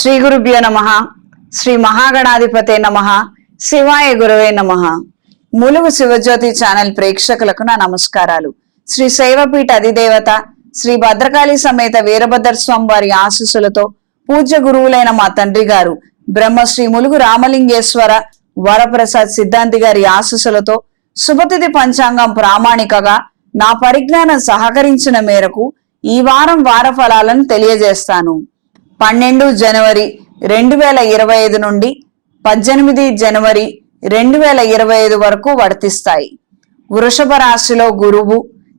శ్రీ గురుభ్యో నమః. శ్రీ మహాగణాధిపతే నమః. శివాయ గురవే నమః. ములుగు శివజ్యోతి ఛానల్ ప్రేక్షకులకు నా నమస్కారాలు. శ్రీ శైవపీఠ అధిదేవత శ్రీ భద్రకాళి సమేత వీరభద్ర స్వామి వారి ఆశీస్సులతో పూజ్య గురువులైన మా తండ్రి గారు బ్రహ్మశ్రీ ములుగు రామలింగేశ్వర వరప్రసాద్ సిద్ధాంతి గారి ఆశీస్సులతో శుభతిథి పంచాంగం ప్రామాణికగా నా పరిజ్ఞానం సహకరించిన మేరకు ఈ వారం వార ఫలాలను తెలియజేస్తాను. 12 జనవరి 2025 నుండి 18 జనవరి 2025 వరకు వర్తిస్తాయి. వృషభ రాశిలో గురువు,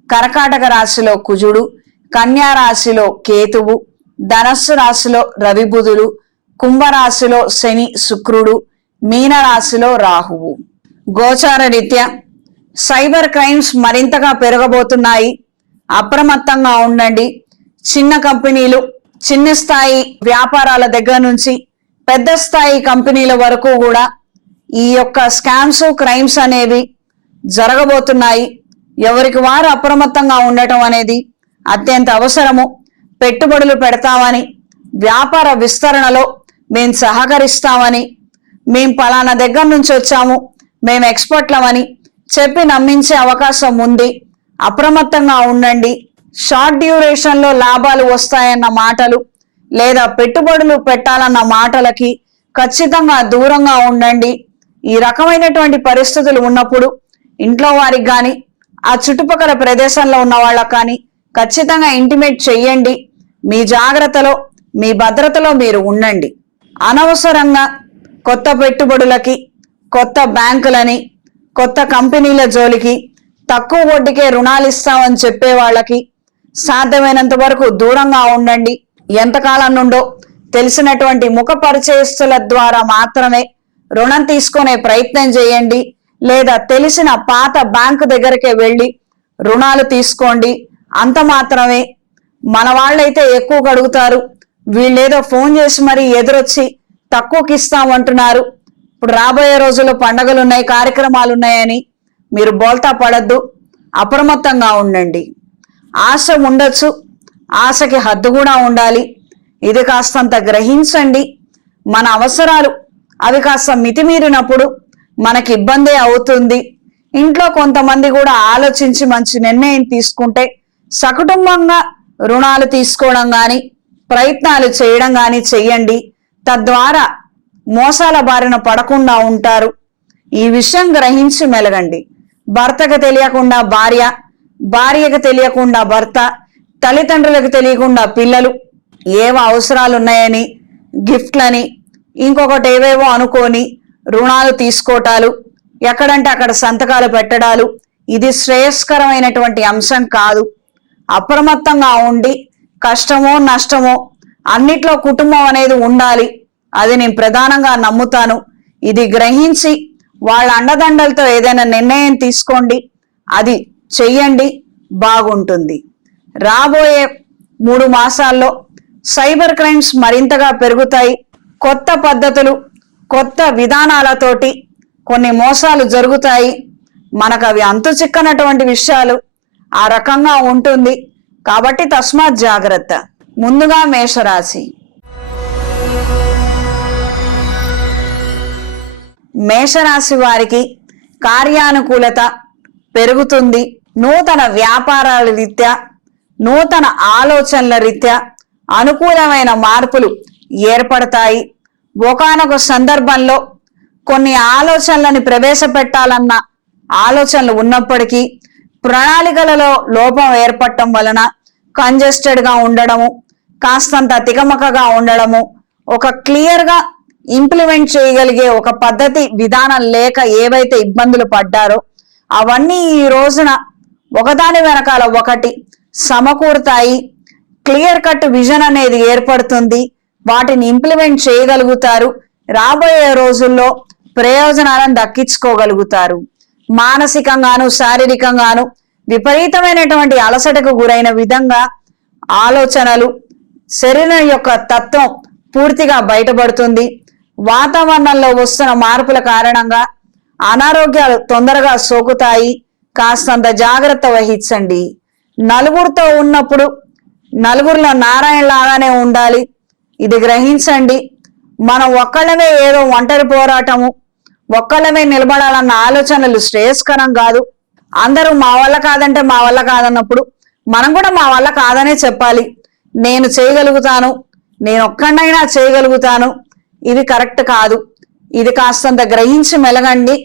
కర్కాటక రాశిలో కుజుడు, కన్యా రాశిలో కేతువు, ధనస్సు రాశిలో రవి బుధులు, కుంభరాశిలో శని శుక్రుడు, మీన రాశిలో రాహువు. గోచార రీత్యా సైబర్ క్రైమ్స్ మరింతగా పెరగబోతున్నాయి. అప్రమత్తంగా ఉండండి. చిన్న కంపెనీలు, చిన్న స్థాయి వ్యాపారాల దగ్గర నుంచి పెద్ద స్థాయి కంపెనీల వరకు కూడా ఈ యొక్క స్కామ్స్ క్రైమ్స్ అనేవి జరగబోతున్నాయి. ఎవరికి వారు అప్రమత్తంగా ఉండటం అనేది అత్యంత అవసరము. పెట్టుబడులు పెడతామని, వ్యాపార విస్తరణలో మేము సహకరిస్తామని, మేము పలానా దగ్గర నుంచి వచ్చాము, మేము ఎక్స్పర్ట్లమని చెప్పి నమ్మించే అవకాశం ఉంది. అప్రమత్తంగా ఉండండి. షార్ట్ డ్యూరేషన్ లో లాభాలు వస్తాయన్న మాటలు లేదా పెట్టుబడులు పెట్టాలన్న మాటలకి ఖచ్చితంగా దూరంగా ఉండండి. ఈ రకమైనటువంటి పరిస్థితులు ఉన్నప్పుడు ఇంట్లో వారికి కానీ ఆ చుట్టుపక్కల ప్రదేశంలో ఉన్న వాళ్ళకి కానీ ఖచ్చితంగా ఇంటిమేట్ చెయ్యండి. మీ జాగ్రత్తలో, మీ భద్రతలో మీరు ఉండండి. అనవసరంగా కొత్త పెట్టుబడులకి, కొత్త బ్యాంకులని, కొత్త కంపెనీల జోలికి, తక్కువ వడ్డీకే రుణాలు ఇస్తామని చెప్పే వాళ్ళకి సాధ్యమైనంత వరకు దూరంగా ఉండండి. ఎంతకాలం నుండో తెలిసినటువంటి ముఖ పరిచయస్తుల ద్వారా మాత్రమే రుణం తీసుకునే ప్రయత్నం చేయండి. లేదా తెలిసిన పాత బ్యాంకు దగ్గరకే వెళ్ళి రుణాలు తీసుకోండి. అంత మాత్రమే. మన వాళ్ళైతే ఎక్కువ అడుగుతారు, వీళ్ళేదో ఫోన్ చేసి మరీ ఎదురొచ్చి తక్కువకి ఇస్తామంటున్నారు. ఇప్పుడు రాబోయే రోజుల్లో పండగలు ఉన్నాయి, కార్యక్రమాలు ఉన్నాయని మీరు బోల్తా పడద్దు. అప్రమత్తంగా ఉండండి. ఆశ ఉండొచ్చు, ఆశకి హద్దు కూడా ఉండాలి. ఇది కాస్తంత గ్రహించండి. మన అవసరాలు అవి కాస్త మితిమీరినప్పుడు మనకి ఇబ్బందే అవుతుంది. ఇంట్లో కొంతమంది కూడా ఆలోచించి మంచి నిర్ణయం తీసుకుంటే సకుటుంబంగా రుణాలు తీసుకోవడం కానీ, ప్రయత్నాలు చేయడం కానీ చెయ్యండి. తద్వారా మోసాల బారిన పడకుండా ఉంటారు. ఈ విషయం గ్రహించి మెలగండి. భర్తకు తెలియకుండా భార్య, భార్యకు తెలియకుండా భర్త, తల్లిదండ్రులకు తెలియకుండా పిల్లలు ఏవో అవసరాలు ఉన్నాయని గిఫ్ట్లని ఇంకొకటి ఏవేవో అనుకొని రుణాలు తీసుకోవటాలు, ఎక్కడంటే అక్కడ సంతకాలు పెట్టడాలు, ఇది శ్రేయస్కరమైనటువంటి అంశం కాదు. అప్రమత్తంగా ఉండి కష్టమో నష్టమో అన్నిట్లో కుటుంబం అనేది ఉండాలి. అది నేను ప్రధానంగా నమ్ముతాను. ఇది గ్రహించి వాళ్ళ అండదండలతో ఏదైనా నిర్ణయం తీసుకోండి. అది చెయ్యండి, బాగుంటుంది. రాబోయే 3 మాసాల్లో సైబర్ క్రైమ్స్ మరింతగా పెరుగుతాయి. కొత్త పద్ధతులు, కొత్త విధానాలతోటి కొన్ని మోసాలు జరుగుతాయి. మనకు అవి అంతు చిక్కనటువంటి విషయాలు ఆ రకంగా ఉంటుంది. కాబట్టి తస్మాత్ జాగ్రత్త. ముందుగా మేషరాశి. మేషరాశి వారికి కార్యానుకూలత పెరుగుతుంది. నూతన వ్యాపారాల రీత్యా, నూతన ఆలోచనల రీత్యా అనుకూలమైన మార్పులు ఏర్పడతాయి. ఒకానొక సందర్భంలో కొన్ని ఆలోచనలని ప్రవేశపెట్టాలన్న ఆలోచనలు ఉన్నప్పటికీ ప్రణాళికలలో లోపం ఏర్పడటం వలన కంజెస్టెడ్గా ఉండడము, కాస్తంత తికమకగా ఉండడము, ఒక క్లియర్గా ఇంప్లిమెంట్ చేయగలిగే ఒక పద్ధతి విధానం లేక ఏవైతే ఇబ్బందులు పడ్డారో అవన్నీ ఈ రోజున ఒకదాని వెనకాల ఒకటి సమకూరుతాయి. క్లియర్ కట్ విజన్ అనేది ఏర్పడుతుంది. వాటిని ఇంప్లిమెంట్ చేయగలుగుతారు. రాబోయే రోజుల్లో ప్రయోజనాలను దక్కించుకోగలుగుతారు. మానసికంగాను శారీరకంగాను విపరీతమైనటువంటి అలసటకు గురైన విధంగా ఆలోచనలు, శరీరం యొక్క తత్వం పూర్తిగా బయటపడుతుంది. వాతావరణంలో వస్తున్న మార్పుల కారణంగా అనారోగ్యాలు తొందరగా సోకుతాయి. కాస్తంత జాగ్రత్త వహించండి. నలుగురితో ఉన్నప్పుడు నలుగురిలో నారాయణ లాగానే ఉండాలి. ఇది గ్రహించండి. మనం ఒక్కళ్ళమే ఏదో ఒంటరి పోరాటము, ఒక్కళ్ళమే నిలబడాలన్న ఆలోచనలు శ్రేయస్కరం కాదు. అందరూ మా వల్ల కాదంటే మా వల్ల కాదన్నప్పుడు మనం కూడా మా వల్ల కాదనే చెప్పాలి. నేను చేయగలుగుతాను, నేను ఒక్కడైనా చేయగలుగుతాను, ఇది కరెక్ట్ కాదు. ఇది కాస్తంత గ్రహించి మెలగండి.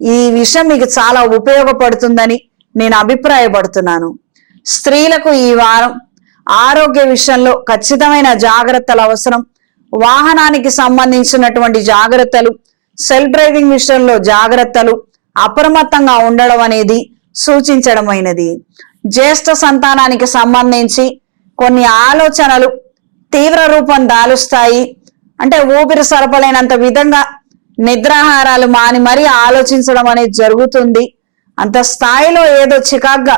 ఈ విషయం మీకు చాలా ఉపయోగపడుతుందని నేను అభిప్రాయపడుతున్నాను. స్త్రీలకు ఈ వారం ఆరోగ్య విషయంలో ఖచ్చితమైన జాగ్రత్తలు అవసరం. వాహనానికి సంబంధించినటువంటి జాగ్రత్తలు, సెల్ఫ్ డ్రైవింగ్ విషయంలో జాగ్రత్తలు, అప్రమత్తంగా ఉండడం అనేది సూచించడమైనది. జ్యేష్ఠ సంతానానికి సంబంధించి కొన్ని ఆలోచనలు తీవ్ర రూపం దాలుస్తాయి. అంటే ఊపిరి సరపలేనంత విధంగా నిద్రాహారాలు మాని మరీ ఆలోచించడం అనేది జరుగుతుంది. అంత స్థాయిలో ఏదో చికాగ్గా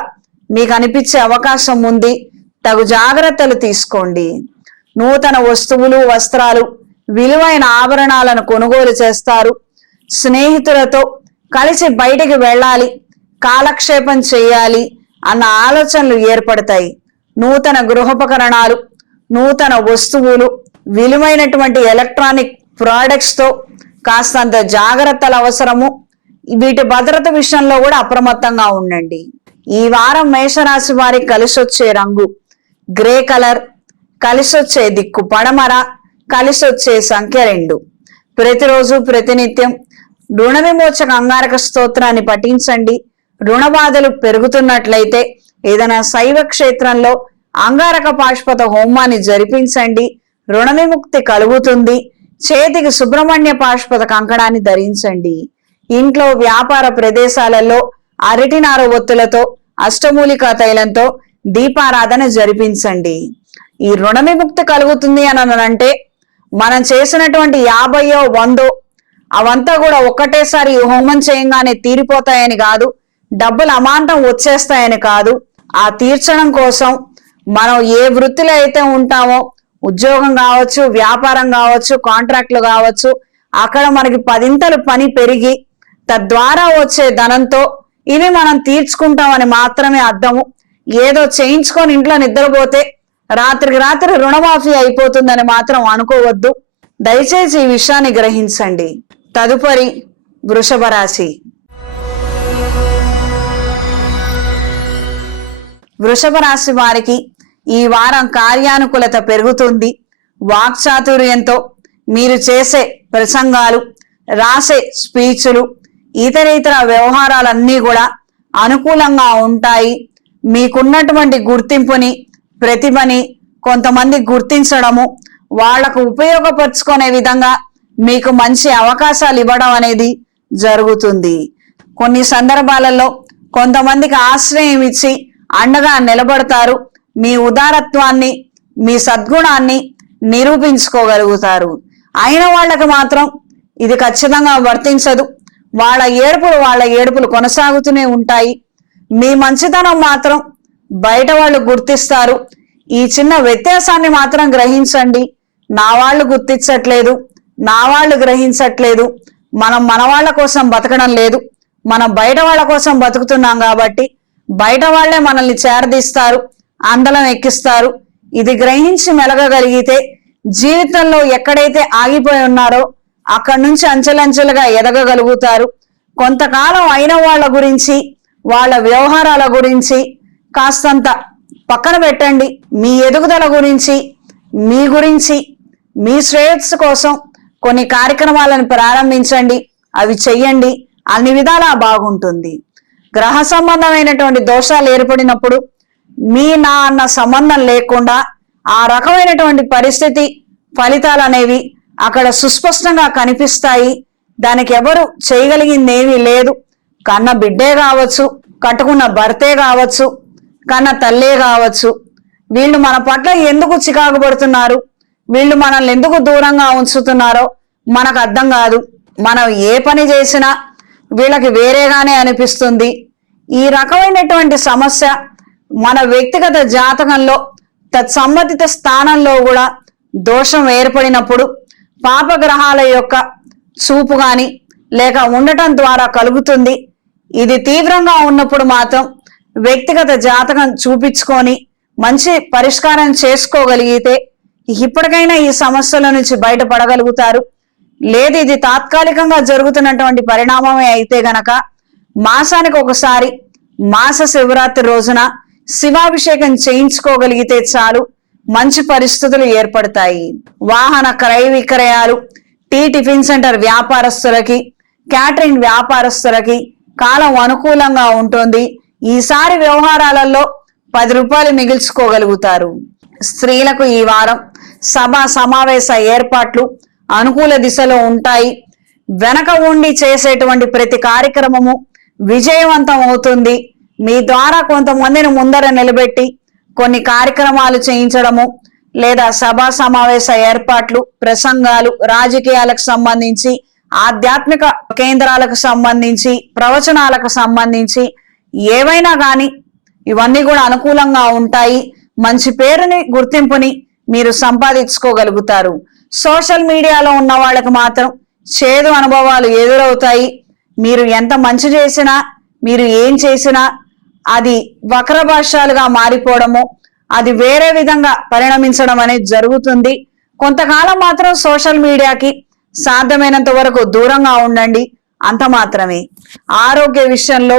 మీకు అనిపించే అవకాశం ఉంది. తగు జాగ్రత్తలు తీసుకోండి. నూతన వస్తువులు, వస్త్రాలు, విలువైన ఆభరణాలను కొనుగోలు చేస్తారు. స్నేహితులతో కలిసి బయటికి వెళ్ళాలి, కాలక్షేపం చేయాలి అన్న ఆలోచనలు ఏర్పడతాయి. నూతన గృహోపకరణాలు, నూతన వస్తువులు, విలువైనటువంటి ఎలక్ట్రానిక్ ప్రోడక్ట్స్ తో కాస్తంత జాగ్రత్తలు అవసరము. వీటి భద్రత విషయంలో కూడా అప్రమత్తంగా ఉండండి. ఈ వారం మేషరాశి వారికి కలిసొచ్చే రంగు గ్రే కలర్, కలిసొచ్చే దిక్కు పడమర, కలిసొచ్చే సంఖ్య 2. ప్రతిరోజు ప్రతినిత్యం రుణ విమోచక అంగారక స్తోత్రాన్ని పఠించండి. రుణ బాధలు పెరుగుతున్నట్లయితే ఏదైనా శైవ క్షేత్రంలో అంగారక పాశుపత హోమాన్ని జరిపించండి. రుణ విముక్తి కలుగుతుంది. చేతికి సుబ్రహ్మణ్య పాశుపత కంకణాన్ని ధరించండి. ఇంట్లో వ్యాపార ప్రదేశాలలో అరటినార ఒత్తులతో అష్టమూలికా తైలంతో దీపారాధన జరిపించండి. ఈ రుణ విముక్తి కలుగుతుంది అని అంటే మనం చేసినటువంటి 50 100 అవంతా కూడా ఒక్కటేసారి హోమం చేయంగానే తీరిపోతాయని కాదు, డబ్బులు అమాంతం వచ్చేస్తాయని కాదు. ఆ తీర్చడం కోసం మనం ఏ వృత్తిలో అయితే ఉంటామో, ఉద్యోగం కావచ్చు, వ్యాపారం కావచ్చు, కాంట్రాక్ట్లు కావచ్చు, అక్కడ మనకి 10 పని పెరిగి తద్వారా వచ్చే ధనంతో ఇవి మనం తీర్చుకుంటామని మాత్రమే అర్థము. ఏదో చేయించుకొని ఇంట్లో నిద్రపోతే రాత్రికి రాత్రి రుణమాఫీ అయిపోతుందని మాత్రం అనుకోవద్దు. దయచేసి ఈ విషయాన్ని గ్రహించండి. తదుపరి వృషభ రాశి. వృషభ రాశి వారికి ఈ వారం కార్యానుకూలత పెరుగుతుంది. వాక్చాతుర్యంతో మీరు చేసే ప్రసంగాలు, రాసే స్పీచ్లు, ఇతర వ్యవహారాలన్నీ కూడా అనుకూలంగా ఉంటాయి. మీకున్నటువంటి గుర్తింపుని, ప్రతిభని కొంతమంది గుర్తించడము, వాళ్లకు ఉపయోగపరుచుకునే విధంగా మీకు మంచి అవకాశాలు ఇవ్వడం అనేది జరుగుతుంది. కొన్ని సందర్భాలలో కొంతమందికి ఆశ్రయం ఇచ్చి అండగా నిలబడతారు. మీ ఉదారత్వాన్ని, మీ సద్గుణాన్ని నిరూపించుకోగలుగుతారు. అయిన వాళ్ళకి మాత్రం ఇది ఖచ్చితంగా వర్తించదు. వాళ్ళ ఏడుపులు కొనసాగుతూనే ఉంటాయి. మీ మంచితనం మాత్రం బయట వాళ్ళు గుర్తిస్తారు. ఈ చిన్న వ్యత్యాసాన్ని మాత్రం గ్రహించండి. నా వాళ్ళు గుర్తించట్లేదు, నా వాళ్ళు గ్రహించట్లేదు, మనం మన వాళ్ళ కోసం బతకడం లేదు, మనం బయట వాళ్ళ కోసం బతుకుతున్నాం కాబట్టి బయట వాళ్లే మనల్ని చేరదీస్తారు, అందలం ఎక్కిస్తారు. ఇది గ్రహించి మెలగగలిగితే జీవితంలో ఎక్కడైతే ఆగిపోయి ఉన్నారో అక్కడి నుంచి అంచెలంచెలుగా ఎదగగలుగుతారు. కొంతకాలం అయిన వాళ్ళ గురించి, వాళ్ళ వ్యవహారాల గురించి కాస్తంత పక్కన పెట్టండి. మీ ఎదుగుదల గురించి, మీ శ్రేయస్సు కోసం కొన్ని కార్యక్రమాలను ప్రారంభించండి. అవి చెయ్యండి. అన్ని విధాలా బాగుంటుంది. గ్రహ సంబంధమైనటువంటి దోషాలు ఏర్పడినప్పుడు మీ నా అన్న సంబంధం లేకుండా ఆ రకమైనటువంటి పరిస్థితి, ఫలితాలు అనేవి అక్కడ సుస్పష్టంగా కనిపిస్తాయి. దానికి ఎవరు చేయగలిగింది ఏమీ లేదు. కన్న బిడ్డే కావచ్చు, కట్టుకున్న భర్తే కావచ్చు, కన్న తల్లే కావచ్చు. వీళ్ళు మన పట్ల ఎందుకు చికాకు పడుతున్నారు, వీళ్ళు మనల్ని ఎందుకు దూరంగా ఉంచుతున్నారో మనకు అర్థం కాదు. మనం ఏ పని చేసినా వీళ్ళకి వేరేగానే అనిపిస్తుంది. ఈ రకమైనటువంటి సమస్య మన వ్యక్తిగత జాతకంలో తత్సంబంధిత స్థానంలో కూడా దోషం ఏర్పడినప్పుడు పాపగ్రహాల యొక్క చూపు గాని లేక ఉండటం ద్వారా కలుగుతుంది. ఇది తీవ్రంగా ఉన్నప్పుడు మాత్రం వ్యక్తిగత జాతకం చూపించుకొని మంచి పరిష్కారం చేసుకోగలిగితే ఇప్పటికైనా ఈ సమస్యల నుంచి బయటపడగలుగుతారు. లేదు ఇది తాత్కాలికంగా జరుగుతున్నటువంటి పరిణామమే అయితే గనక మాసానికి ఒకసారి మాస శివరాత్రి రోజున శివాభిషేకం చేయించుకోగలిగితే చాలు, మంచి పరిస్థితులు ఏర్పడతాయి. వాహన క్రయ విక్రయాలు, టిఫిన్ సెంటర్ వ్యాపారస్తులకి, క్యాటరింగ్ వ్యాపారస్తులకి కాలం అనుకూలంగా ఉంటుంది. ఈసారి వ్యవహారాలలో 10 రూపాయలు మిగిల్చుకోగలుగుతారు. స్త్రీలకు ఈ వారం సభా సమావేశ ఏర్పాట్లు అనుకూల దిశలో ఉంటాయి. వెనక ఉండి చేసేటువంటి ప్రతి కార్యక్రమము విజయవంతం అవుతుంది. మీ ద్వారా కొంతమందిని ముందర నిలబెట్టి కొన్ని కార్యక్రమాలు చేయించడము, లేదా సభా సమావేశ ఏర్పాట్లు, ప్రసంగాలు, రాజకీయాలకు సంబంధించి, ఆధ్యాత్మిక కేంద్రాలకు సంబంధించి, ప్రవచనాలకు సంబంధించి ఏవైనా కానీ ఇవన్నీ కూడా అనుకూలంగా ఉంటాయి. మంచి పేరుని, గుర్తింపుని మీరు సంపాదించుకోగలుగుతారు. సోషల్ మీడియాలో ఉన్న వాళ్ళకి మాత్రం చేదు అనుభవాలు ఎదురవుతాయి. మీరు ఎంత మంచి చేసినా, మీరు ఏం చేసినా అది వక్రభాష్యాలుగా మారిపోవడము, అది వేరే విధంగా పరిణమించడం అనేది జరుగుతుంది. కొంతకాలం మాత్రం సోషల్ మీడియాకి సాధ్యమైనంత వరకు దూరంగా ఉండండి, అంత మాత్రమే. ఆరోగ్య విషయంలో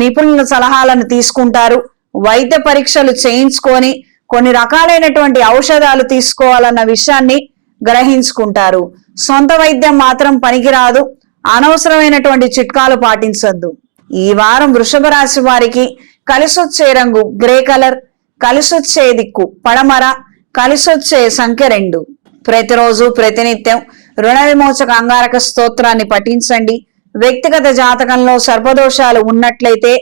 నిపుణుల సలహాలను తీసుకుంటారు. వైద్య పరీక్షలు చేయించుకొని కొన్ని రకాలైనటువంటి ఔషధాలు తీసుకోవాలన్న విషయాన్ని గ్రహించుకుంటారు. సొంత వైద్యం మాత్రం పనికిరాదు. అనవసరమైనటువంటి చిట్కాలు పాటించొద్దు. ఈ వారం వృషభ రాశి వారికి కలిసొచ్చే రంగు గ్రే కలర్, కలిసొచ్చే దిక్కు పడమర, కలిసొచ్చే సంఖ్య 2. ప్రతిరోజు ప్రతినిత్యం రుణ విమోచక అంగారక స్తోత్రాన్ని పఠించండి. వ్యక్తిగత జాతకంలో సర్పదోషాలు ఉన్నట్లయితే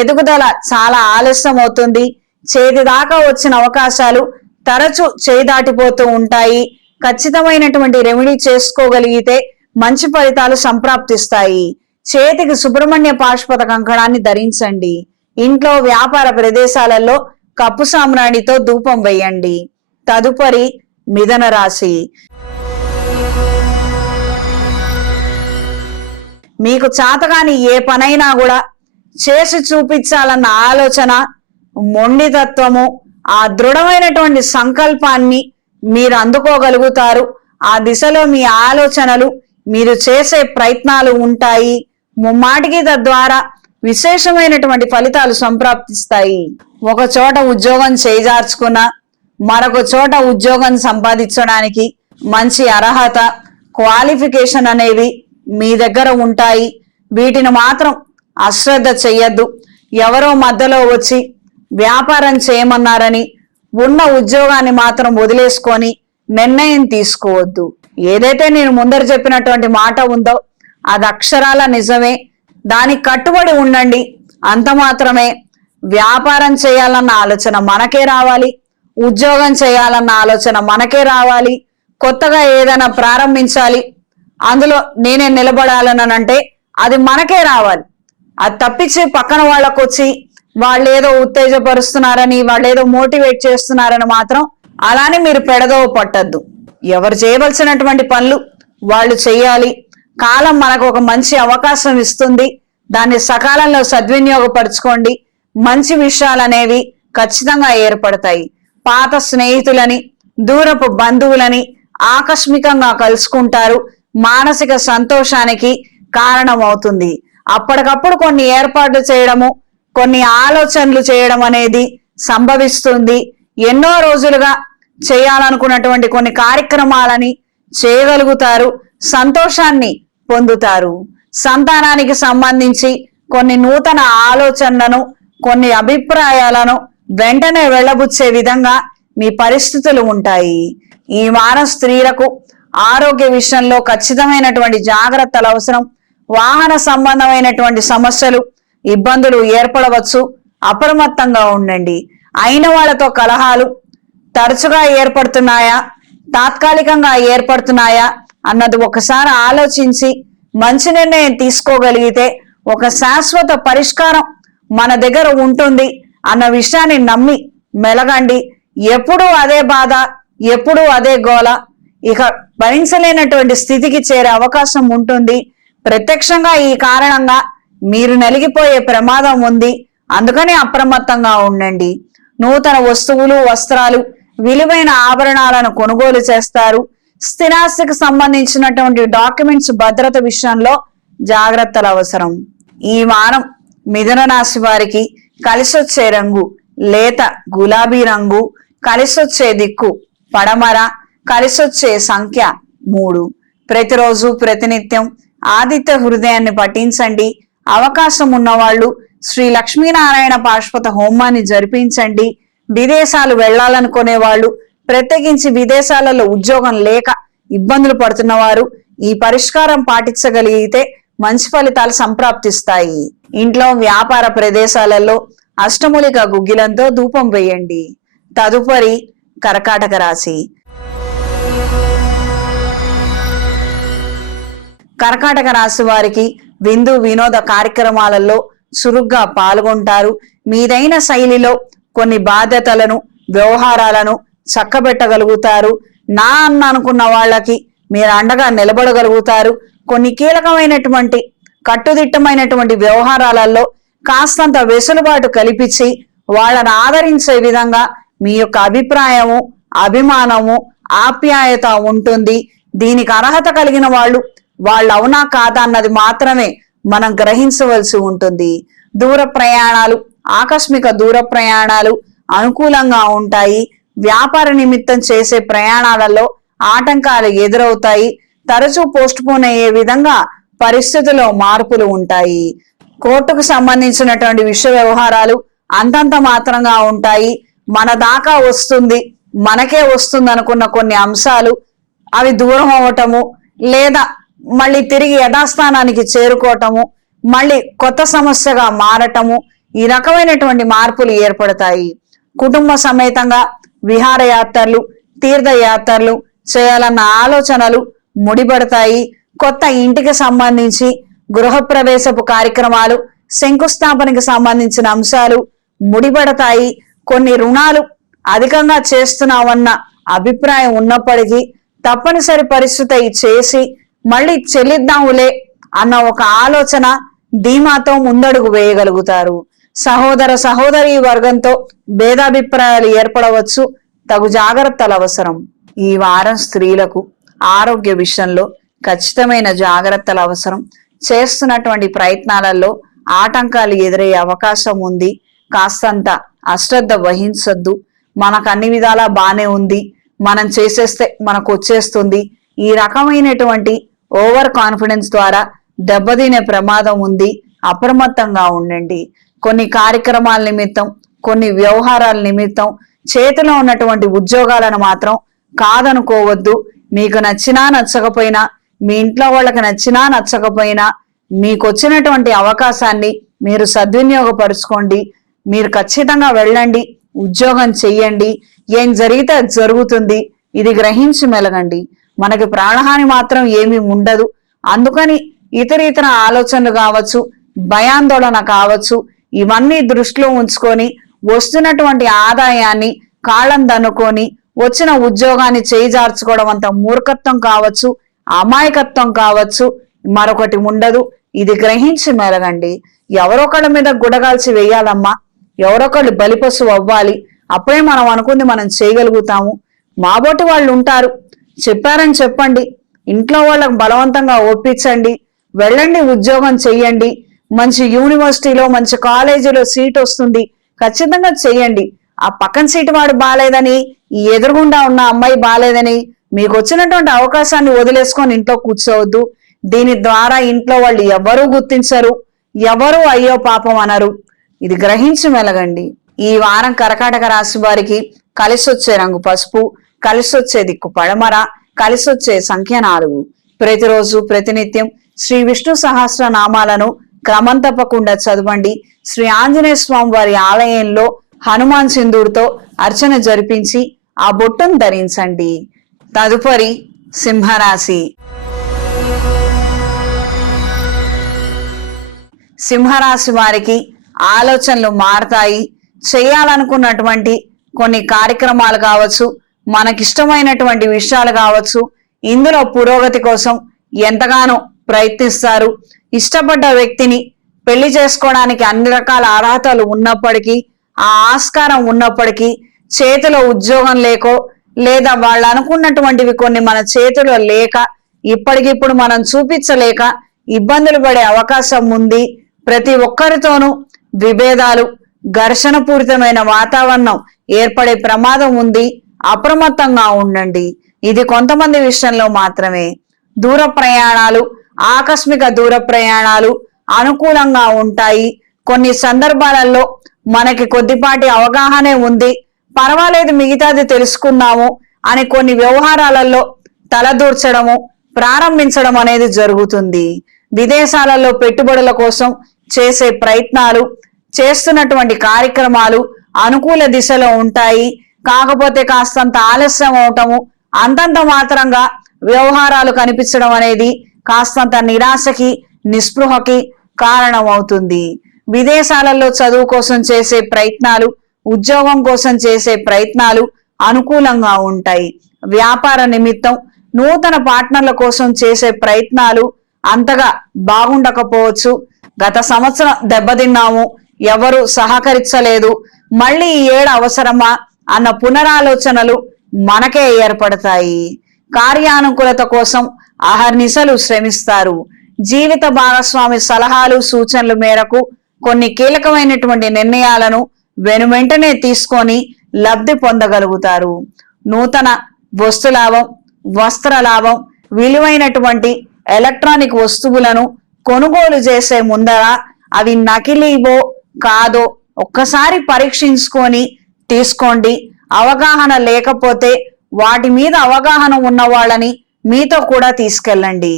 ఎదుగుదల చాలా ఆలస్యం అవుతుంది. చేతి దాకా వచ్చిన అవకాశాలు తరచూ చేయి దాటిపోతూ ఉంటాయి. ఖచ్చితమైనటువంటి రెమెడీ చేసుకోగలిగితే మంచి ఫలితాలు సంప్రాప్తిస్తాయి. చేతికి సుబ్రహ్మణ్య పాశుపత కంకణాన్ని ధరించండి. ఇంట్లో వ్యాపార ప్రదేశాలలో కప్పు సామ్రాణితో ధూపం వేయండి. తదుపరి మిథున రాశి. మీకు చాతగాని ఏ పనైనా కూడా చేసి చూపించాలన్న ఆలోచన, మొండితత్వము, ఆ దృఢమైనటువంటి సంకల్పాన్ని మీరు అందుకోగలుగుతారు. ఆ దిశలో మీ ఆలోచనలు, మీరు చేసే ప్రయత్నాలు ఉంటాయి. ముమ్మాటికి తద్వారా విశేషమైనటువంటి ఫలితాలు సంప్రాప్తిస్తాయి. ఒక చోట ఉద్యోగం చేజార్చుకున్న మరొక చోట ఉద్యోగం సంపాదించడానికి మంచి అర్హత, క్వాలిఫికేషన్ అనేవి మీ దగ్గర ఉంటాయి. వీటిని మాత్రం అశ్రద్ధ చెయ్యొద్దు. ఎవరో మధ్యలో వచ్చి వ్యాపారం చేయమన్నారని ఉన్న ఉద్యోగాన్ని మాత్రం వదిలేసుకొని నిర్ణయం తీసుకోవద్దు. ఏదైతే నేను ముందర చెప్పినటువంటి మాట ఉందో అది అక్షరాల నిజమే. దానికి కట్టుబడి ఉండండి, అంత మాత్రమే. వ్యాపారం చేయాలన్న ఆలోచన మనకే రావాలి, ఉద్యోగం చేయాలన్న ఆలోచన మనకే రావాలి. కొత్తగా ఏదైనా ప్రారంభించాలి, అందులో నేనే నిలబడాలని అంటే అది మనకే రావాలి. అది తప్పించి పక్కన వాళ్ళకు వచ్చి వాళ్ళు ఏదో ఉత్తేజపరుస్తున్నారని, వాళ్ళు ఏదో మోటివేట్ చేస్తున్నారని మాత్రం అలానే మీరు పెడదోవ పట్టద్దు. ఎవరు చేయవలసినటువంటి పనులు వాళ్ళు చెయ్యాలి. కాలం మనకు ఒక మంచి అవకాశం ఇస్తుంది, దాన్ని సకాలంలో సద్వినియోగపరచుకోండి. మంచి విషయాలు అనేవి ఖచ్చితంగా ఏర్పడతాయి. పాత స్నేహితులని, దూరపు బంధువులని ఆకస్మికంగా కలుసుకుంటారు. మానసిక సంతోషానికి కారణమవుతుంది. అప్పటికప్పుడు కొన్ని ఏర్పాట్లు చేయడము, కొన్ని ఆలోచనలు చేయడం అనేది సంభవిస్తుంది. ఎన్నో రోజులుగా చేయాలనుకున్నటువంటి కొన్ని కార్యక్రమాలని చేయగలుగుతారు. సంతోషాన్ని పొందుతారు. సంతానానికి సంబంధించి కొన్ని నూతన ఆలోచనలను, కొన్ని అభిప్రాయాలను వెంటనే వెళ్ళబుచ్చే విధంగా మీ పరిస్థితులు ఉంటాయి. ఈ వారం స్త్రీలకు ఆరోగ్య విషయంలో ఖచ్చితమైనటువంటి జాగ్రత్తలు అవసరం. వాహన సంబంధమైనటువంటి సమస్యలు, ఇబ్బందులు ఏర్పడవచ్చు. అప్రమత్తంగా ఉండండి. అయిన వాళ్ళతో కలహాలు తరచుగా ఏర్పడుతున్నాయా, తాత్కాలికంగా ఏర్పడుతున్నాయా అన్నది ఒకసారి ఆలోచించి మంచి నిర్ణయం తీసుకోగలిగితే ఒక శాశ్వత పరిష్కారం మన దగ్గర ఉంటుంది అన్న విషయాన్ని నమ్మి మెలగండి. ఎప్పుడూ అదే బాధ, ఎప్పుడూ అదే గోల, ఇక భరించలేనటువంటి స్థితికి చేరే అవకాశం ఉంటుంది. ప్రత్యక్షంగా ఈ కారణంగా మీరు నలిగిపోయే ప్రమాదం ఉంది. అందుకని అప్రమత్తంగా ఉండండి. నూతన వస్తువులు, వస్త్రాలు విలువైన ఆభరణాలను కొనుగోలు చేస్తారు. స్థిరాస్తికి సంబంధించినటువంటి డాక్యుమెంట్స్ భద్రత విషయంలో జాగ్రత్తలు అవసరం. ఈ వారం మిథున రాశి వారికి కలిసొచ్చే రంగు లేత గులాబీ రంగు, కలిసొచ్చే దిక్కు పడమర, కలిసొచ్చే సంఖ్య 3. ప్రతిరోజు ప్రతినిత్యం ఆదిత్య హృదయాన్ని పఠించండి. అవకాశం ఉన్నవాళ్ళు శ్రీ లక్ష్మీనారాయణ పాశుపత హోమాన్ని జరిపించండి. విదేశాలు వెళ్లాలనుకునే వాళ్ళు, ప్రత్యేకించి విదేశాలలో ఉద్యోగం లేక ఇబ్బందులు పడుతున్న వారు ఈ పరిష్కారం పాటించగలిగితే మంచి ఫలితాలు సంప్రాప్తిస్తాయి. ఇంట్లో వ్యాపార ప్రదేశాలలో అష్టమూలిక గుగ్గిలంతో ధూపం వేయండి. తదుపరి కర్కాటక రాశి. కర్కాటక రాశి వారికి విందు వినోద కార్యక్రమాలలో చురుగ్గా పాల్గొంటారు. మీదైన శైలిలో కొన్ని బాధ్యతలను, వ్యవహారాలను చక్కబెట్టగలుగుతారు. నా అన్న అనుకున్న వాళ్ళకి మీరు అండగా నిలబడగలుగుతారు. కొన్ని కీలకమైనటువంటి కట్టుదిట్టమైనటువంటి వ్యవహారాలలో కాస్తంత వెసులుబాటు కల్పించి వాళ్ళని ఆదరించే విధంగా మీ యొక్క అభిప్రాయము, అభిమానము, ఆప్యాయత ఉంటుంది. దీనికి అర్హత కలిగిన వాళ్ళు అవునా కాదా అన్నది మాత్రమే మనం గ్రహించవలసి ఉంటుంది. దూర ప్రయాణాలు, ఆకస్మిక దూర ప్రయాణాలు అనుకూలంగా ఉంటాయి. వ్యాపార నిమిత్తం చేసే ప్రయాణాలలో ఆటంకాలు ఎదురవుతాయి. తరచూ పోస్ట్ పోన్ అయ్యే విధంగా పరిస్థితుల్లో మార్పులు ఉంటాయి. కోర్టుకు సంబంధించినటువంటి విషయ వ్యవహారాలు అంతంత మాత్రంగా ఉంటాయి. మన దాకా వస్తుంది, మనకే వస్తుంది అనుకున్న కొన్ని అంశాలు అవి దూరం అవ్వటము, లేదా మళ్ళీ తిరిగి యథాస్థానానికి చేరుకోవటము, మళ్ళీ కొత్త సమస్యగా మారటము, ఈ రకమైనటువంటి మార్పులు ఏర్పడతాయి. కుటుంబ సమేతంగా విహారయాత్రలు, తీర్థయాత్రలు చేయాలన్న ఆలోచనలు ముడిపడతాయి. కొత్త ఇంటికి సంబంధించి గృహప్రవేశపు కార్యక్రమాలు, శంకుస్థాపనకి సంబంధించిన అంశాలు ముడిపడతాయి. కొన్ని రుణాలు అధికంగా చేస్తున్నామన్న అభిప్రాయం ఉన్నప్పటికీ తప్పనిసరి పరిస్థితి చేసి మళ్ళీ చెల్లిద్దాములే అన్న ఒక ఆలోచన, ధీమాతో ముందడుగు వేయగలుగుతారు. సహోదర సహోదరి వర్గంతో భేదాభిప్రాయాలు ఏర్పడవచ్చు. తగు జాగ్రత్తలు అవసరం. ఈ వారం స్త్రీలకు ఆరోగ్య విషయంలో ఖచ్చితమైన జాగ్రత్తలు అవసరం. చేస్తున్నటువంటి ప్రయత్నాలలో ఆటంకాలు ఎదురయ్యే అవకాశం ఉంది. కాస్తంత అశ్రద్ధ వహించొద్దు. మనకు అన్ని విధాలా బానే ఉంది, మనం చేసేస్తే మనకు వచ్చేస్తుంది, ఈ రకమైనటువంటి ఓవర్ కాన్ఫిడెన్స్ ద్వారా దెబ్బతినే ప్రమాదం ఉంది. అప్రమత్తంగా ఉండండి. కొన్ని కార్యక్రమాల నిమిత్తం, కొన్ని వ్యవహారాల నిమిత్తం చేతిలో ఉన్నటువంటి ఉద్యోగాలను మాత్రం కాదనుకోవద్దు. మీకు నచ్చినా నచ్చకపోయినా, మీ ఇంట్లో వాళ్ళకి నచ్చినా నచ్చకపోయినా, మీకు వచ్చినటువంటి అవకాశాన్ని మీరు సద్వినియోగపరుచుకోండి. మీరు ఖచ్చితంగా వెళ్ళండి, ఉద్యోగం చెయ్యండి. ఏం జరిగితే జరుగుతుంది, ఇది గ్రహించి మెలగండి. మనకి ప్రాణహాని మాత్రం ఏమీ ఉండదు. అందుకని ఇతర ఆలోచనలు కావచ్చు, భయాందోళన కావచ్చు, ఇవన్నీ దృష్టిలో ఉంచుకొని వస్తున్నటువంటి ఆదాయాన్ని కాళ్ళం దన్నుకొని వచ్చిన ఉద్యోగాన్ని చేయిజార్చుకోవడం అంత మూర్ఖత్వం కావచ్చు, అమాయకత్వం కావచ్చు, మరొకటి ఉండదు. ఇది గ్రహించి మెలగండి. ఎవరొకళ్ళ మీద గుడగాల్చి వేయాలమ్మా, ఎవరొకళ్ళు బలిపశువు అవ్వాలి. అప్పుడే మనం అనుకుంది మనం చేయగలుగుతాము. మాబోటి వాళ్ళు ఉంటారు, చెప్పారని చెప్పండి. ఇంట్లో వాళ్ళకు బలవంతంగా ఒప్పించండి. వెళ్ళండి, ఉద్యోగం చెయ్యండి. మంచి యూనివర్సిటీలో, మంచి కాలేజీలో సీట్ వస్తుంది, ఖచ్చితంగా చెయ్యండి. ఆ పక్కన సీటు వాడు బాలేదని, ఈ ఎదురుగుండా ఉన్న అమ్మాయి బాలేదని మీకు వచ్చినటువంటి అవకాశాన్ని వదిలేసుకొని ఇంట్లో కూర్చోవద్దు. దీని ద్వారా ఇంట్లో వాళ్ళు ఎవరూ గుర్తించరు, ఎవరు అయ్యో పాపం అనరు. ఇది గ్రహించి మెలగండి. ఈ వారం కర్కాటక రాశి వారికి కలిసొచ్చే రంగు పసుపు, కలిసొచ్చే దిక్కు పడమర, కలిసొచ్చే సంఖ్య 4. ప్రతిరోజు ప్రతినిత్యం శ్రీ విష్ణు సహస్ర నామాలను క్రమం తప్పకుండా చదవండి. శ్రీ ఆంజనేయ స్వామి వారి ఆలయంలో హనుమాన్ సింధూర్తో అర్చన జరిపించి ఆ బొట్టును ధరించండి. తదుపరి సింహరాశి. సింహరాశి వారికి ఆలోచనలు మారతాయి. చేయాలనుకున్నటువంటి కొన్ని కార్యక్రమాలు కావచ్చు, మనకిష్టమైనటువంటి విషయాలు కావచ్చు, ఇందులో పురోగతి కోసం ఎంతగానో ప్రయత్నిస్తారు. ఇష్టపడ్డ వ్యక్తిని పెళ్లి చేసుకోవడానికి అన్ని రకాల అర్హతలు ఉన్నప్పటికీ, ఆ ఆస్కారం ఉన్నప్పటికీ చేతిలో ఉద్యోగం లేకో, లేదా వాళ్ళు అనుకున్నటువంటివి కొన్ని మన చేతిలో లేక, ఇప్పటికిప్పుడు మనం చూపించలేక ఇబ్బందులు పడే అవకాశం ఉంది. ప్రతి ఒక్కరితోనూ విభేదాలు, ఘర్షణ పూరితమైన వాతావరణం ఏర్పడే ప్రమాదం ఉంది. అప్రమత్తంగా ఉండండి. ఇది కొంతమంది విషయంలో మాత్రమే. దూర ప్రయాణాలు, ఆకస్మిక దూర ప్రయాణాలు అనుకూలంగా ఉంటాయి. కొన్ని సందర్భాలలో మనకి కొద్దిపాటి అవగాహనే ఉంది, పర్వాలేదు మిగతాది తెలుసుకున్నాము అని కొన్ని వ్యవహారాలలో తలదూర్చడము, ప్రారంభించడం అనేది జరుగుతుంది. విదేశాలలో పెట్టుబడుల కోసం చేసే ప్రయత్నాలు, చేస్తున్నటువంటి కార్యక్రమాలు అనుకూల దిశలో ఉంటాయి. కాకపోతే కాస్తంత ఆలస్యం అవటము, అంతంత మాత్రంగా వ్యవహారాలు కనిపించడం అనేది కాస్తంత నిరాశకి, నిస్పృహకి కారణం అవుతుంది. విదేశాలలో చదువు కోసం చేసే ప్రయత్నాలు, ఉద్యోగం కోసం చేసే ప్రయత్నాలు అనుకూలంగా ఉంటాయి. వ్యాపార నిమిత్తం నూతన పార్ట్నర్ల కోసం చేసే ప్రయత్నాలు అంతగా బాగుండకపోవచ్చు. గత సంవత్సరం దెబ్బతిన్నాము, ఎవరు సహకరించలేదు, మళ్ళీ ఈ ఏడు అవసరమా అన్న పునరాలోచనలు మనకే ఏర్పడతాయి. కార్యానుకూలత కోసం అహర్నిశలు శ్రమిస్తారు. జీవిత భాగస్వామి సలహాలు, సూచనల మేరకు కొన్ని కీలకమైనటువంటి నిర్ణయాలను వెనువెంటనే తీసుకొని లబ్ధి పొందగలుగుతారు. నూతన వస్తు లాభం, వస్త్ర లాభం, విలువైనటువంటి ఎలక్ట్రానిక్ వస్తువులను కొనుగోలు చేసే ముందర అవి నకిలీవో కాదో ఒక్కసారి పరీక్షించుకొని తీసుకోండి. అవగాహన లేకపోతే వాటి మీద అవగాహన ఉన్న వాళ్ళని మీతో కూడా తీసుకెళ్ళండి.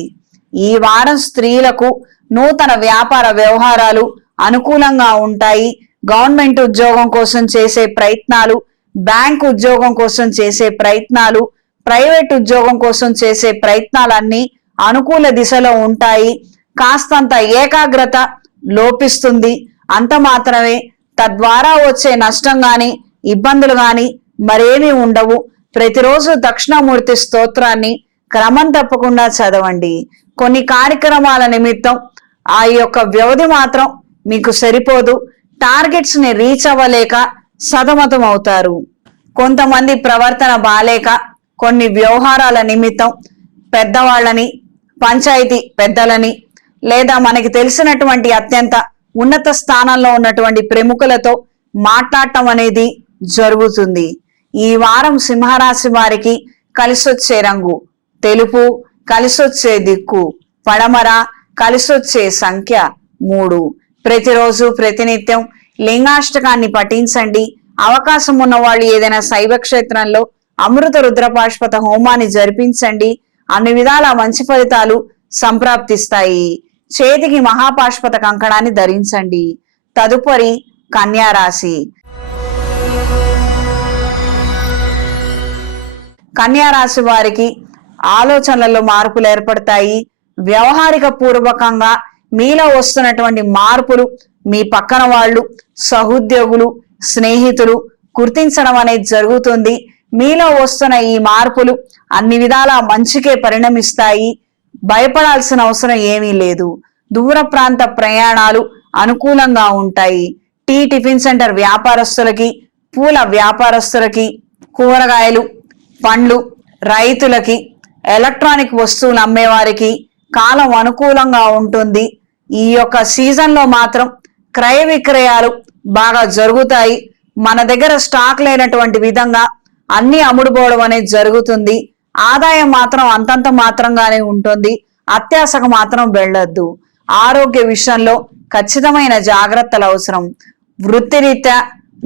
ఈ వారం స్త్రీలకు నూతన వ్యాపార వ్యవహారాలు అనుకూలంగా ఉంటాయి. గవర్నమెంట్ ఉద్యోగం కోసం చేసే ప్రయత్నాలు, బ్యాంక్ ఉద్యోగం కోసం చేసే ప్రయత్నాలు, ప్రైవేట్ ఉద్యోగం కోసం చేసే ప్రయత్నాలన్నీ అనుకూల దిశలో ఉంటాయి. కాస్తంత ఏకాగ్రత లోపిస్తుంది, అంత మాత్రమే. తద్వారా వచ్చే నష్టం గాని, ఇబ్బందులు గాని మరేమీ ఉండవు. ప్రతిరోజు దక్షిణామూర్తి స్తోత్రాన్ని క్రమం తప్పకుండా చదవండి. కొన్ని కార్యక్రమాల నిమిత్తం ఆ యొక్క వ్యవధి మాత్రం మీకు సరిపోదు. టార్గెట్స్ ని రీచ్ అవ్వలేక సతమతం అవుతారు. కొంతమంది ప్రవర్తన బాలేక కొన్ని వ్యవహారాల నిమిత్తం పెద్దవాళ్ళని, పంచాయతీ పెద్దలని, లేదా మనకి తెలిసినటువంటి అత్యంత ఉన్నత స్థానంలో ఉన్నటువంటి ప్రముఖులతో మాట్లాడటం అనేది జరుగుతుంది. ఈ వారం సింహరాశి వారికి కలిసొచ్చే రంగు తెలుపు, కలిసొచ్చే దిక్కు పడమర, కలిసొచ్చే సంఖ్య 3. ప్రతిరోజు ప్రతినిత్యం లింగాష్టకాన్ని పఠించండి. అవకాశం ఉన్న వాళ్ళు ఏదైనా శైవ క్షేత్రంలో అమృత రుద్రపాష్పత హోమాన్ని జరిపించండి. అన్ని విధాల మంచి ఫలితాలు సంప్రాప్తిస్తాయి. చేతికి మహాపాష్పత కంకణాన్ని ధరించండి. తదుపరి కన్యా రాశి. కన్యా రాశి వారికి ఆలోచనలలో మార్పులు ఏర్పడతాయి. వ్యవహారిక పూర్వకంగా మీలో వస్తున్నటువంటి మార్పులు మీ పక్కన వాళ్ళు, సహోద్యోగులు, స్నేహితులు గుర్తించడం అనేది జరుగుతుంది. మీలో వస్తున్న ఈ మార్పులు అన్ని విధాల మంచికే పరిణమిస్తాయి. భయపడాల్సిన అవసరం ఏమీ లేదు. దూర ప్రాంత ప్రయాణాలు అనుకూలంగా ఉంటాయి. టిఫిన్ సెంటర్ వ్యాపారస్తులకి, పూల వ్యాపారస్తులకి, కూరగాయలు, పండ్లు, రైతులకి, ఎలక్ట్రానిక్ వస్తువులు అమ్మేవారికి కాలం అనుకూలంగా ఉంటుంది. ఈ యొక్క సీజన్లో మాత్రం క్రయ విక్రయాలు బాగా జరుగుతాయి. మన దగ్గర స్టాక్ లేనటువంటి విధంగా అన్ని అమ్ముడుపోవడం అనేది జరుగుతుంది. ఆదాయం మాత్రం అంతంత మాత్రంగానే ఉంటుంది. అత్యాశకు మాత్రం వెళ్ళొద్దు. ఆరోగ్య విషయంలో ఖచ్చితమైన జాగ్రత్తలు అవసరం. వృత్తిరీత్యా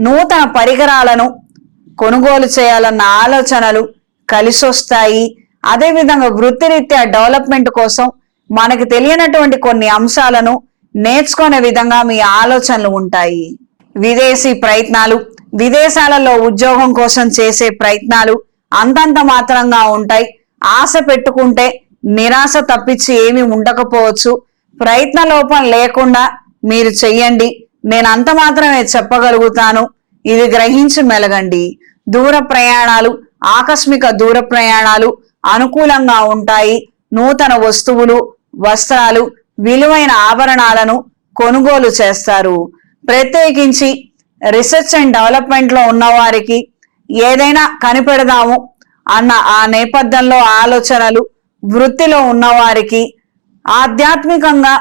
నూతన పరికరాలను కొనుగోలు చేయాలన్న ఆలోచనలు కలిసొస్తాయి. అదేవిధంగా వృత్తిరీత్యా డెవలప్మెంట్ కోసం మనకు తెలియనటువంటి కొన్ని అంశాలను నేర్చుకునే విధంగా మీ ఆలోచనలు ఉంటాయి. విదేశీ ప్రయత్నాలు, విదేశాలలో ఉద్యోగం కోసం చేసే ప్రయత్నాలు అంతంత మాత్రంగా ఉంటాయి. ఆశ పెట్టుకుంటే నిరాశ తప్పించి ఏమీ ఉండకపోవచ్చు. ప్రయత్న లోపం లేకుండా మీరు చెయ్యండి. నేను అంత మాత్రమే చెప్పగలుగుతాను. ఇది గ్రహించి మెలగండి. దూర ప్రయాణాలు, ఆకస్మిక దూర ప్రయాణాలు అనుకూలంగా ఉంటాయి. నూతన వస్తువులు, వస్త్రాలు, విలువైన ఆభరణాలను కొనుగోలు చేస్తారు. ప్రత్యేకించి రీసెర్చ్ అండ్ డెవలప్మెంట్ లో ఉన్న వారికి ఏదైనా కనిపెడదాము అన్న ఆ నేపథ్యంలో ఆలోచనలు వృత్తిలో ఉన్నవారికి, ఆధ్యాత్మికంగా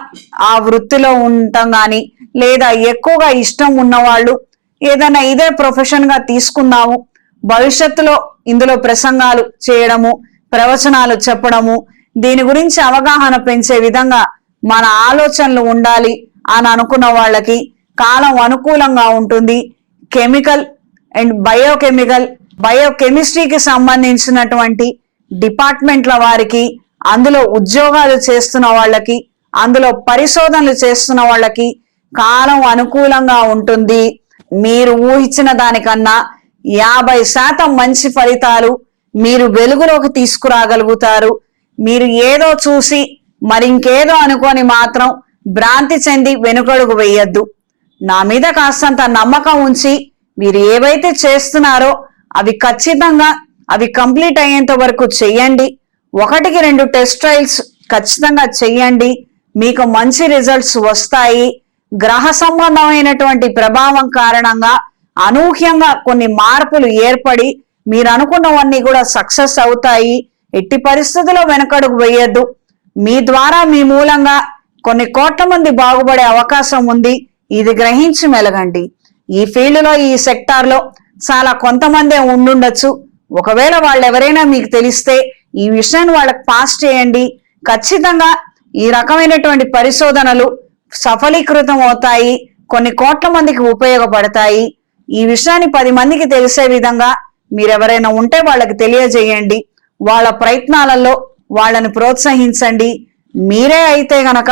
ఆ వృత్తిలో ఉండటం కానీ లేదా ఎక్కువగా ఇష్టం ఉన్నవాళ్ళు ఏదైనా ఇదే ప్రొఫెషన్ గా తీసుకుందాము, భవిష్యత్తులో ఇందులో ప్రసంగాలు చేయడము, ప్రవచనాలు చెప్పడము, దీని గురించి అవగాహన పెంచే విధంగా మన ఆలోచనలు ఉండాలి అని అనుకున్న వాళ్ళకి కాలం అనుకూలంగా ఉంటుంది. కెమికల్ అండ్ బయోకెమిస్ట్రీకి సంబంధించినటువంటి డిపార్ట్మెంట్ల వారికి, అందులో ఉద్యోగాలు చేస్తున్న వాళ్ళకి, అందులో పరిశోధనలు చేస్తున్న వాళ్ళకి కాలం అనుకూలంగా ఉంటుంది. మీరు ఊహించిన దానికన్నా 50% మంచి ఫలితాలు మీరు వెలుగులోకి తీసుకురాగలుగుతారు. మీరు ఏదో చూసి మరింకేదో అనుకొని మాత్రం భ్రాంతి చెంది వెనుకడుగు వేయద్దు. నా మీద కాస్తంత నమ్మకం ఉంచి మీరు ఏవైతే చేస్తున్నారో అవి ఖచ్చితంగా అవి కంప్లీట్ అయ్యేంత వరకు చెయ్యండి. 1-2 టెస్ట్ ట్రయల్స్ ఖచ్చితంగా చెయ్యండి. మీకు మంచి రిజల్ట్స్ వస్తాయి. గ్రహ సంబంధమైనటువంటి ప్రభావం కారణంగా అనూహ్యంగా కొన్ని మార్పులు ఏర్పడి మీరు అనుకున్నవన్నీ కూడా సక్సెస్ అవుతాయి. ఎట్టి పరిస్థితుల్లో వెనకడుగు వేయద్దు. మీ ద్వారా, మీ మూలంగా కొన్ని కోట్ల మంది బాగుపడే అవకాశం ఉంది. ఇది గ్రహించి మెలగండి. ఈ ఫీల్డ్ లో, ఈ సెక్టార్ లో చాలా కొంతమందే ఉండుండొచ్చు. ఒకవేళ వాళ్ళు ఎవరైనా మీకు తెలిస్తే ఈ విషయాన్ని వాళ్ళకి పాస్ చేయండి. ఖచ్చితంగా ఈ రకమైనటువంటి పరిశోధనలు సఫలీకృతం అవుతాయి, కొన్ని కోట్ల మందికి ఉపయోగపడతాయి. ఈ విషయాన్ని 10 మందికి తెలిసే విధంగా మీరెవరైనా ఉంటే వాళ్ళకి తెలియజేయండి. వాళ్ళ ప్రయత్నాలలో వాళ్ళని ప్రోత్సహించండి. మీరే అయితే గనక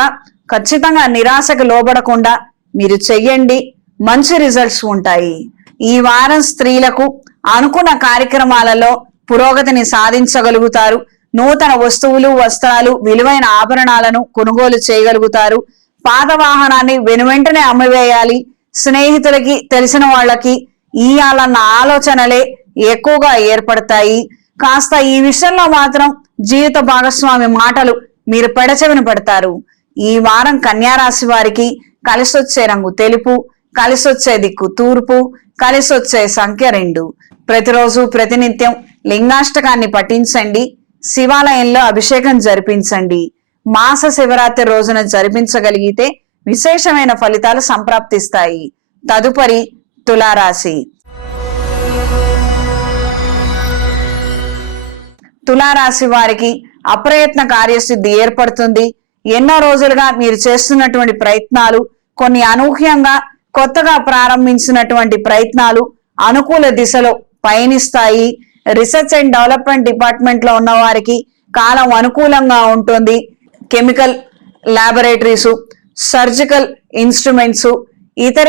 ఖచ్చితంగా నిరాశకు లోబడకుండా మీరు చెయ్యండి, మంచి రిజల్ట్స్ ఉంటాయి. ఈ వారం స్త్రీలకు అనుకున్న కార్యక్రమాలలో పురోగతిని సాధించగలుగుతారు. నూతన వస్తువులు, వస్త్రాలు, విలువైన ఆభరణాలను కొనుగోలు చేయగలుగుతారు. పాత వాహనాన్ని వెనువెంటనే అమ్మివేయాలి, స్నేహితులకి, తెలిసిన వాళ్ళకి ఇయ్యాలన్న ఆలోచనలే ఎక్కువగా ఏర్పడతాయి. కాస్త ఈ విషయంలో మాత్రం జీవిత భాగస్వామి మాటలు మీరు పెడచెవిన పెడతారు. ఈ వారం కన్యారాశి వారికి కలిసొచ్చే రంగు తెలుపు, కలిసొచ్చే దిక్కు తూర్పు, కలిసొచ్చే సంఖ్య 2. ప్రతిరోజు ప్రతినిత్యం లింగాష్టకాన్ని పఠించండి. శివాలయంలో అభిషేకం జరిపించండి. మాస శివరాత్రి రోజున జరిపించగలిగితే విశేషమైన ఫలితాలు సంప్రాప్తిస్తాయి. తదుపరి తులారాశి. తులారాశి వారికి అప్రయత్న కార్యసిద్ధి ఏర్పడుతుంది. ఎన్నో రోజులుగా మీరు చేస్తున్నటువంటి ప్రయత్నాలు, కొన్ని అనూహ్యంగా కొత్తగా ప్రారంభించినటువంటి ప్రయత్నాలు అనుకూల దిశలో పయనిస్తాయి. రీసెర్చ్ అండ్ డెవలప్మెంట్ డిపార్ట్మెంట్ లో ఉన్న వారికి కాలం అనుకూలంగా ఉంటుంది. కెమికల్ ల్యాబొరేటరీస్, సర్జికల్ ఇన్స్ట్రుమెంట్స్, ఇతర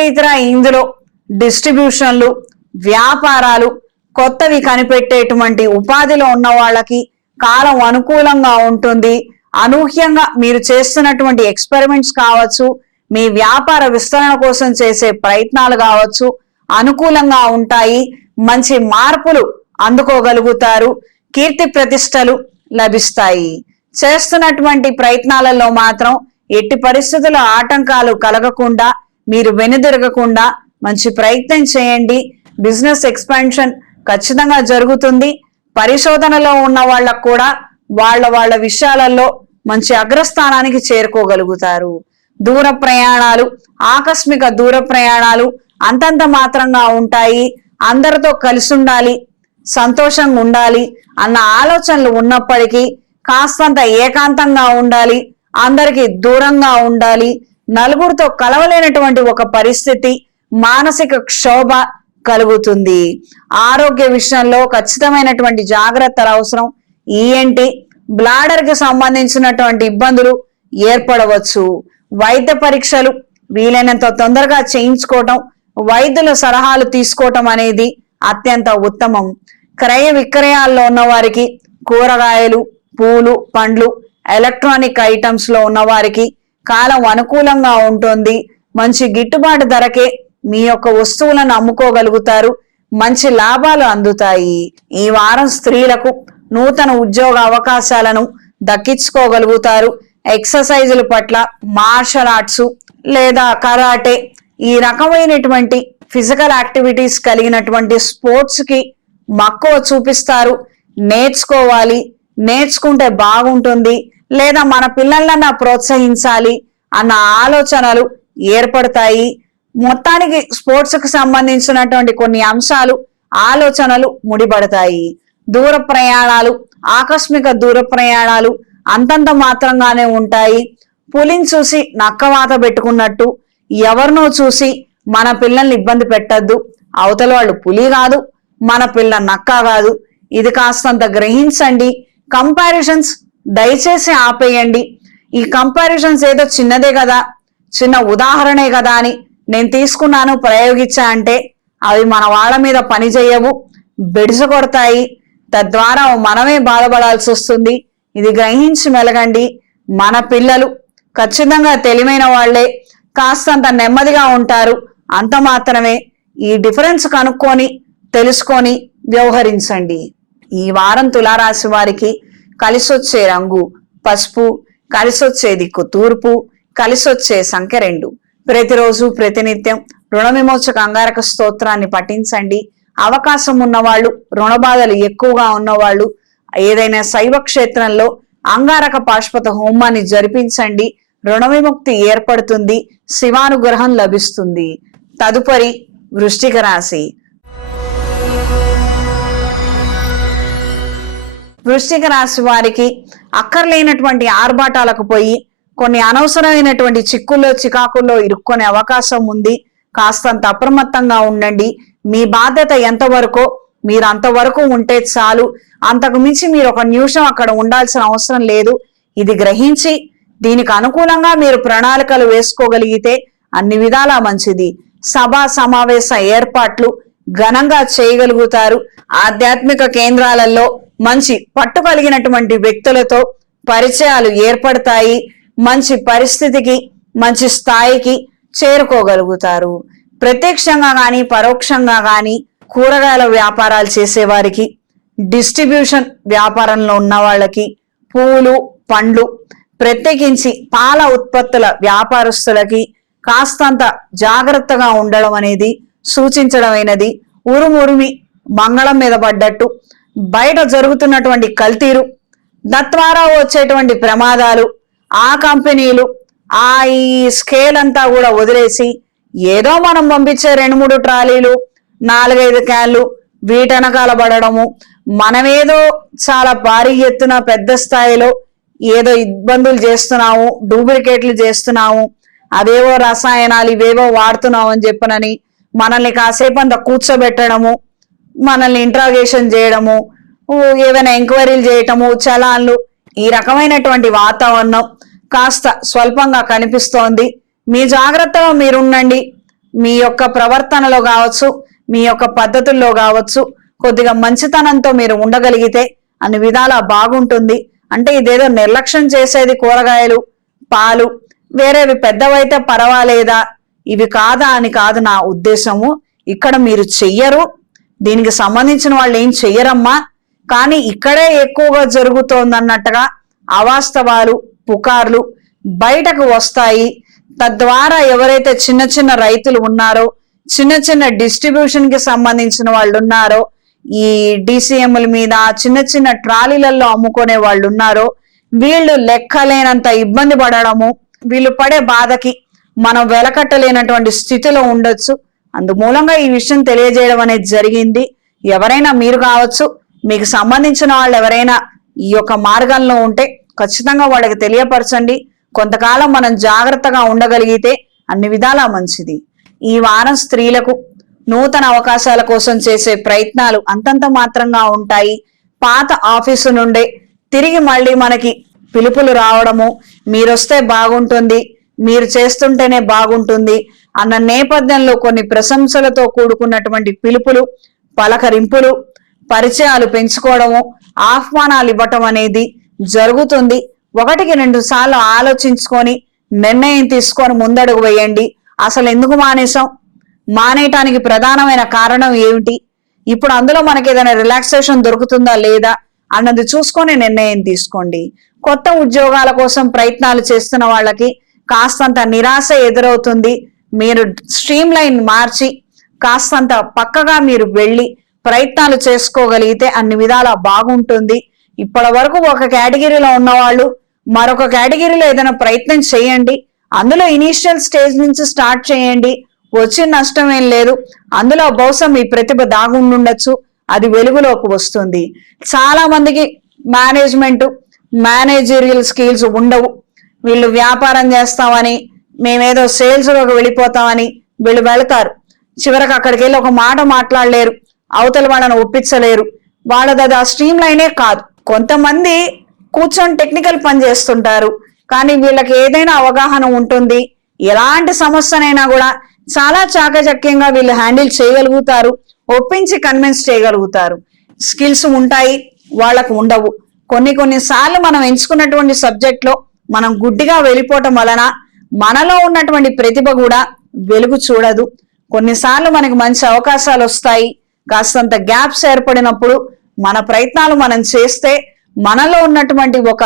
ఇందులో డిస్ట్రిబ్యూషన్లు, వ్యాపారాలు, కొత్తవి కనిపెట్టేటువంటి ఉపాధిలో ఉన్న వాళ్ళకి కాలం అనుకూలంగా ఉంటుంది. అనూహ్యంగా మీరు చేస్తున్నటువంటి ఎక్స్పెరిమెంట్స్ కావచ్చు, మీ వ్యాపార విస్తరణ కోసం చేసే ప్రయత్నాలు కావచ్చు, అనుకూలంగా ఉంటాయి. మంచి మార్పులు అందుకోగలుగుతారు. కీర్తి ప్రతిష్టలు లభిస్తాయి. చేస్తున్నటువంటి ప్రయత్నాలలో మాత్రం ఎట్టి పరిస్థితుల్లో ఆటంకాలు కలగకుండా, మీరు వెనుదిరగకుండా మంచి ప్రయత్నం చేయండి. బిజినెస్ ఎక్స్పాన్షన్ ఖచ్చితంగా జరుగుతుంది. పరిశోధనలో ఉన్న వాళ్ళకు కూడా వాళ్ళ విషయాలలో మంచి అగ్రస్థానానికి చేరుకోగలుగుతారు. దూర ప్రయాణాలు, ఆకస్మిక దూర ప్రయాణాలు అంతంత మాత్రంగా ఉంటాయి. అందరితో కలిసి ఉండాలి, సంతోషంగా ఉండాలి అన్న ఆలోచనలు ఉన్నప్పటికీ కాస్తంత ఏకాంతంగా ఉండాలి, అందరికి దూరంగా ఉండాలి. నలుగురితో కలవలేనటువంటి ఒక పరిస్థితి, మానసిక క్షోభ కలుగుతుంది. ఆరోగ్య విషయంలో ఖచ్చితమైనటువంటి జాగ్రత్తలు అవసరం. ఈఎన్టీ, బ్లాడర్ కి సంబంధించినటువంటి ఇబ్బందులు ఏర్పడవచ్చు. వైద్య పరీక్షలు వీలైనంత తొందరగా చేయించుకోవటం, వైద్యుల సలహాలు తీసుకోవటం అనేది అత్యంత ఉత్తమం. క్రయ విక్రయాల్లో ఉన్న వారికి, కూరగాయలు, పూలు, పండ్లు, ఎలక్ట్రానిక్ ఐటమ్స్ లో ఉన్న వారికి కాలం అనుకూలంగా ఉంటుంది. మంచి గిట్టుబాటు ధరకే మీ యొక్క వస్తువులను అమ్ముకోగలుగుతారు. మంచి లాభాలు అందుతాయి. ఈ వారం స్త్రీలకు నూతన ఉద్యోగ అవకాశాలను దక్కించుకోగలుగుతారు. ఎక్సర్సైజుల పట్ల, మార్షల్ ఆర్ట్స్ లేదా కరాటే, ఈ రకమైనటువంటి ఫిజికల్ యాక్టివిటీస్ కలిగినటువంటి స్పోర్ట్స్ కి మక్కువ చూపిస్తారు. నేర్చుకోవాలి, నేర్చుకుంటే బాగుంటుంది, లేదా మన పిల్లలన్నా ప్రోత్సహించాలి అన్న ఆలోచనలు ఏర్పడతాయి. మొత్తానికి స్పోర్ట్స్ కు సంబంధించినటువంటి కొన్ని అంశాలు, ఆలోచనలు ముడిపడతాయి. దూర ప్రయాణాలు, ఆకస్మిక దూర ప్రయాణాలు అంతంత మాత్రంగానే ఉంటాయి. పులిని చూసి నక్కవాత పెట్టుకున్నట్టు ఎవరినో చూసి మన పిల్లల్ని ఇబ్బంది పెట్టద్దు. అవతల వాళ్ళు పులి కాదు, మన పిల్ల నక్క కాదు. ఇది కాస్తంత గ్రహించండి. కంపారిజన్స్ దయచేసి ఆపేయండి. ఈ కంపారిజన్స్ ఏదో చిన్నదే కదా, చిన్న ఉదాహరణే కదా అని నేను తీసుకున్నాను, ప్రయోగించా అంటే అవి మన వాళ్ళ మీద పని చేయవు, బెడిస కొడతాయి. తద్వారా మనమే బాధపడాల్సి వస్తుంది. ఇది గ్రహించి మెలగండి. మన పిల్లలు ఖచ్చితంగా తెలివైన వాళ్లే, కాస్తంత నెమ్మదిగా ఉంటారు, అంత మాత్రమే. ఈ డిఫరెన్స్ కనుక్కొని తెలుసుకొని వ్యవహరించండి. ఈ వారం తులారాశి వారికి కలిసొచ్చే రంగు పసుపు, కలిసొచ్చే దిక్కు తూర్పు, కలిసొచ్చే సంఖ్య 2. ప్రతిరోజు ప్రతినిత్యం రుణ విమోచక అంగారక స్తోత్రాన్ని పఠించండి. అవకాశం ఉన్నవాళ్ళు, రుణ బాధలు ఎక్కువగా ఉన్నవాళ్ళు ఏదైనా శైవ క్షేత్రంలో అంగారక పాశుపత హోమాన్ని జరిపించండి. రుణ విముక్తి ఏర్పడుతుంది, శివానుగ్రహం లభిస్తుంది. తదుపరి వృశ్చిక రాశి. వృశ్చిక రాశి వారికి అక్కర్లేనటువంటి ఆర్భాటాలకు పోయి కొన్ని అనవసరమైనటువంటి చిక్కుల్లో చికాకుల్లో ఇరుక్కునే అవకాశం ఉంది. కాస్తంత అప్రమత్తంగా ఉండండి. మీ బాధ్యత ఎంతవరకో మీరు అంతవరకు ఉంటే చాలు. అంతకు మించి మీరు ఒక నిమిషం అక్కడ ఉండాల్సిన అవసరం లేదు. ఇది గ్రహించి దీనికి అనుకూలంగా మీరు ప్రణాళికలు వేసుకోగలిగితే అన్ని విధాలా మంచిది. సభా సమావేశ ఏర్పాట్లు ఘనంగా చేయగలుగుతారు. ఆధ్యాత్మిక కేంద్రాలలో మంచి పట్టు కలిగినటువంటి వ్యక్తులతో పరిచయాలు ఏర్పడతాయి. మంచి పరిస్థితికి, మంచి స్థాయికి చేరుకోగలుగుతారు. ప్రత్యక్షంగా గాని పరోక్షంగా గాని కూరగాయల వ్యాపారాలు చేసేవారికి, డిస్ట్రిబ్యూషన్ వ్యాపారంలో ఉన్న వాళ్ళకి, పూలు పండ్లు ప్రత్యేకించి పాల ఉత్పత్తుల వ్యాపారస్తులకి కాస్తంత జాగ్రత్తగా ఉండడం అనేది సూచించడమైనది. ఉరుమురిమి మంగళం మీద పడ్డట్టు బయట జరుగుతున్నటువంటి కల్తీరు, తద్వారా వచ్చేటువంటి ప్రమాదాలు, ఆ కంపెనీలు ఆ ఈ స్కేల్ అంతా కూడా వదిలేసి ఏదో మనం పంపించే 2-3 ట్రాలీలు 4-5 క్యాన్లు వీటనకాల పడడము, మనమేదో చాలా భారీ ఎత్తున పెద్ద స్థాయిలో ఏదో ఇబ్బందులు చేస్తున్నాము, డూప్లికేట్లు చేస్తున్నాము, అవేవో రసాయనాలు ఇవేవో వాడుతున్నాము అని చెప్పనని మనల్ని కాసేపు అంత కూర్చోబెట్టడము, మనల్ని ఇంట్రాగేషన్ చేయడము, ఏవైనా ఎంక్వైరీలు చేయటము, చలాన్లు, ఈ రకమైనటువంటి వాతావరణం కాస్త స్వల్పంగా కనిపిస్తోంది. మీ జాగ్రత్తగా మీరుండండి. మీ యొక్క ప్రవర్తనలో కావచ్చు, మీ యొక్క పద్ధతుల్లో కావచ్చు, కొద్దిగా మంచితనంతో మీరు ఉండగలిగితే అన్ని విధాలా బాగుంటుంది. అంటే ఇదేదో నిర్లక్ష్యం చేసేది కూరగాయలు పాలు వేరేవి పెద్దవైతే పర్వాలేదా, ఇవి కాదా అని కాదు నా ఉద్దేశము. ఇక్కడ మీరు చెయ్యరు, దీనికి సంబంధించిన వాళ్ళు ఏం చెయ్యరమ్మా, కానీ ఇక్కడే ఎక్కువగా జరుగుతోందన్నట్టుగా అవాస్తవాలు పుకార్లు బయటకు వస్తాయి. తద్వారా ఎవరైతే చిన్న చిన్న రైతులు ఉన్నారో, చిన్న చిన్న డిస్ట్రిబ్యూషన్ కి సంబంధించిన వాళ్ళు ఉన్నారో, ఈ డిసిఎంల మీద చిన్న చిన్న ట్రాలీలలో అమ్ముకునే వాళ్ళు ఉన్నారో, వీళ్ళు లెక్కలేనంత ఇబ్బంది పడడము, వీళ్ళు పడే బాధకి మనం వెలకట్టలేనటువంటి స్థితిలో ఉండొచ్చు. అందుమూలంగా ఈ విషయం తెలియజేయడం అనేది జరిగింది. ఎవరైనా మీరు కావచ్చు, మీకు సంబంధించిన వాళ్ళు ఎవరైనా ఈ యొక్క మార్గంలో ఉంటే ఖచ్చితంగా వాళ్ళకి తెలియపరచండి. కొంతకాలం మనం జాగ్రత్తగా ఉండగలిగితే అన్ని విధాలా మంచిది. ఈ వారం స్త్రీలకు నూతన అవకాశాల కోసం చేసే ప్రయత్నాలు అంతంత మాత్రంగా ఉంటాయి. పాత ఆఫీసు నుండే తిరిగి మళ్ళీ మనకి పిలుపులు రావడము, మీరొస్తే బాగుంటుంది, మీరు చేస్తుంటేనే బాగుంటుంది అన్న నేపథ్యంలో కొన్ని ప్రశంసలతో కూడుకున్నటువంటి పిలుపులు, పలకరింపులు, పరిచయాలు పెంచుకోవడము, ఆహ్వానాలు ఇవ్వటం అనేది జరుగుతుంది. 1-2 సార్లు ఆలోచించుకొని నిర్ణయం తీసుకొని ముందడుగు వేయండి. అసలు ఎందుకు మానేసాం, మానేయటానికి ప్రధానమైన కారణం ఏమిటి, ఇప్పుడు అందులో మనకి ఏదైనా రిలాక్సేషన్ దొరుకుతుందా లేదా అన్నది చూసుకొని నిర్ణయం తీసుకోండి. కొత్త ఉద్యోగాల కోసం ప్రయత్నాలు చేస్తున్న వాళ్ళకి కాస్తంత నిరాశ ఎదురవుతుంది. మీరు స్ట్రీమ్ లైన్ మార్చి కాస్తంత పక్కగా మీరు వెళ్ళి ప్రయత్నాలు చేసుకోగలిగితే అన్ని విధాలా బాగుంటుంది. ఇప్పటి వరకు ఒక కేటగిరీలో ఉన్నవాళ్ళు మరొక కేటగిరీలో ఏదైనా ప్రయత్నం చేయండి. అందులో ఇనీషియల్ స్టేజ్ నుంచి స్టార్ట్ చేయండి. వచ్చిన నష్టం ఏం లేదు. అందులో బహుశా మీ ప్రతిభ దాగుండొచ్చు, అది వెలుగులోకి వస్తుంది. చాలా మందికి మేనేజరియల్ స్కిల్స్ ఉండవు. వీళ్ళు వ్యాపారం చేస్తామని, మేమేదో సేల్స్ లోకి వెళ్ళిపోతామని వీళ్ళు వెళతారు. చివరికి అక్కడికి వెళ్ళి ఒక మాట మాట్లాడలేరు, అవతల వాళ్ళని ఒప్పించలేరు. వాళ్ళది అది ఆ స్ట్రీమ్ లైనే కాదు. కొంతమంది కూర్చొని టెక్నికల్ పని చేస్తుంటారు, కానీ వీళ్ళకి ఏదైనా అవగాహన ఉంటుంది. ఎలాంటి సమస్యనైనా కూడా చాలా చాకచక్యంగా వీళ్ళు హ్యాండిల్ చేయగలుగుతారు, ఒప్పించి కన్విన్స్ చేయగలుగుతారు. స్కిల్స్ ఉంటాయి, వాళ్ళకు ఉండవు. కొన్నిసార్లు మనం ఎంచుకున్నటువంటి సబ్జెక్ట్ లో మనం గుడ్డిగా వెళ్ళిపోవటం వలన మనలో ఉన్నటువంటి ప్రతిభ కూడా వెలుగు చూడదు. కొన్నిసార్లు మనకి మంచి అవకాశాలు వస్తాయి, కాస్తంత గ్యాప్స్ ఏర్పడినప్పుడు మన ప్రయత్నాలు మనం చేస్తే మనలో ఉన్నటువంటి ఒక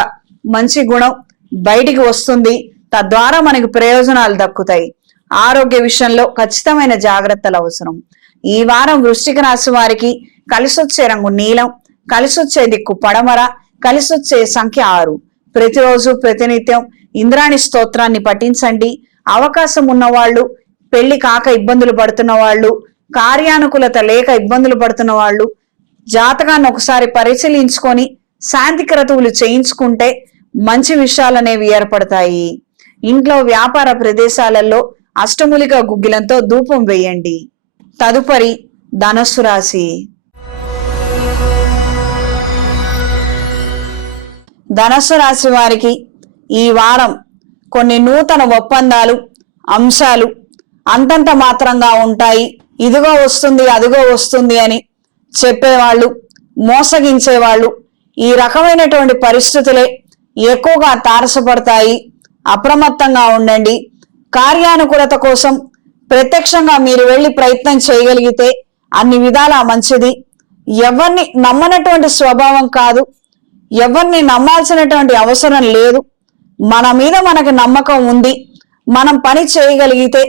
మంచి గుణం బయటికి వస్తుంది. తద్వారా మనకి ప్రయోజనాలు దక్కుతాయి. ఆరోగ్య విషయంలో ఖచ్చితమైన జాగ్రత్తలు అవసరం. ఈ వారం వృశ్చిక రాశి వారికి కలిసొచ్చే రంగు నీలం, కలిసొచ్చే దిక్కు పడమర, కలిసొచ్చే సంఖ్య 6. ప్రతిరోజు ప్రతినిత్యం ఇంద్రాణి స్తోత్రాన్ని పఠించండి. అవకాశం ఉన్నవాళ్ళు, పెళ్లి కాక ఇబ్బందులు పడుతున్న వాళ్ళు, కార్యానుకూలత లేక ఇబ్బందులు పడుతున్న వాళ్ళు జాతకాన్ని ఒకసారి పరిశీలించుకొని శాంతి క్రతువులు చేయించుకుంటే మంచి విషయాలు అనేవి ఏర్పడతాయి. ఇంట్లో వ్యాపార ప్రదేశాలలో అష్టమూలిక గుగ్గిలంతో ధూపం వేయండి. తదుపరి ధనస్సు రాశి. ధనస్సు రాశి వారికి ఈ వారం కొన్ని నూతన ఒప్పందాలు, అంశాలు అంతంత మాత్రంగా ఉంటాయి. ఇదిగో వస్తుంది, అదిగో వస్తుంది అని చెప్పేవాళ్ళు, మోసగించేవాళ్ళు, ఈ రకమైనటువంటి పరిస్థితులే ఎక్కువగా తారసపడతాయి. అప్రమత్తంగా ఉండండి. కార్యానుకూలత కోసం ప్రత్యక్షంగా మీరు వెళ్ళి ప్రయత్నం చేయగలిగితే అన్ని విధాలా మంచిది. ఎవరిని నమ్మనటువంటి స్వభావం కాదు, ఎవరిని నమ్మాల్సినటువంటి అవసరం లేదు. మన మీద మనకి నమ్మకం ఉంది. మనం పని చేయగలిగితే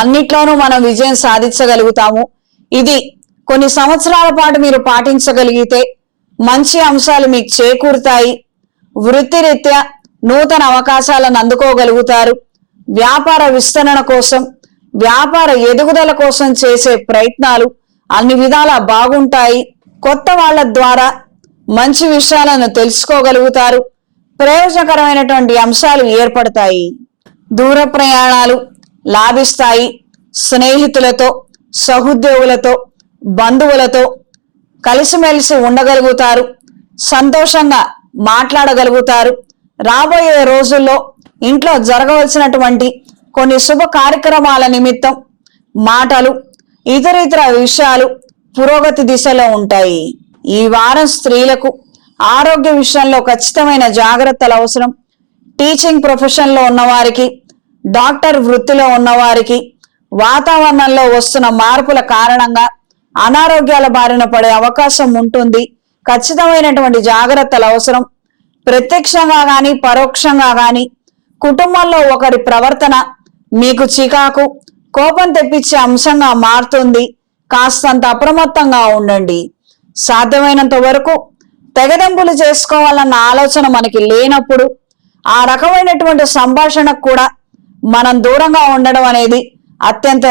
అన్నిట్లోనూ మనం విజయం సాధించగలుగుతాము. ఇది కొన్ని సంవత్సరాల పాటు మీరు పాటించగలిగితే మంచి అంశాలు మీకు చేకూరుతాయి. వృత్తిరీత్యా నూతన అవకాశాలను అందుకోగలుగుతారు. వ్యాపార విస్తరణ కోసం, వ్యాపార ఎదుగుదల కోసం చేసే ప్రయత్నాలు అన్ని విధాలా బాగుంటాయి. కొత్త వాళ్ళ ద్వారా మంచి విషయాలను తెలుసుకోగలుగుతారు. ప్రయోజనకరమైనటువంటి అంశాలు ఏర్పడతాయి. దూర ప్రయాణాలు లాభిస్తాయి. స్నేహితులతో, సహోద్యోగులతో, బంధువులతో కలిసిమెలిసి ఉండగలుగుతారు. సంతోషంగా మాట్లాడగలుగుతారు. రాబోయే రోజుల్లో ఇంట్లో జరగవలసినటువంటి కొన్ని శుభ కార్యక్రమాల నిమిత్తం మాటలు, ఇతర విషయాలు పురోగతి దిశలో ఉంటాయి. ఈ వారం స్త్రీలకు ఆరోగ్య విషయంలో ఖచ్చితమైన జాగ్రత్తలు అవసరం. టీచింగ్ ప్రొఫెషన్ లో ఉన్నవారికి, డాక్టర్ వృత్తిలో ఉన్నవారికి వాతావరణంలో వస్తున్న మార్పుల కారణంగా అనారోగ్యాల బారిన పడే అవకాశం ఉంటుంది. ఖచ్చితమైనటువంటి జాగ్రత్తలు అవసరం. ప్రత్యక్షంగా గాని పరోక్షంగా గాని కుటుంబంలో ఒకరి ప్రవర్తన మీకు చికాకు, కోపం తెప్పించే అంశంగా మారుతుంది. కాస్తంత అప్రమత్తంగా ఉండండి. సాధ్యమైనంత వరకు తెగదెంపులు చేసుకోవాలన్న ఆలోచన మనకి లేనప్పుడు ఆ రకమైనటువంటి సంభాషణకు కూడా మనం దూరంగా ఉండడం అనేది అత్యంత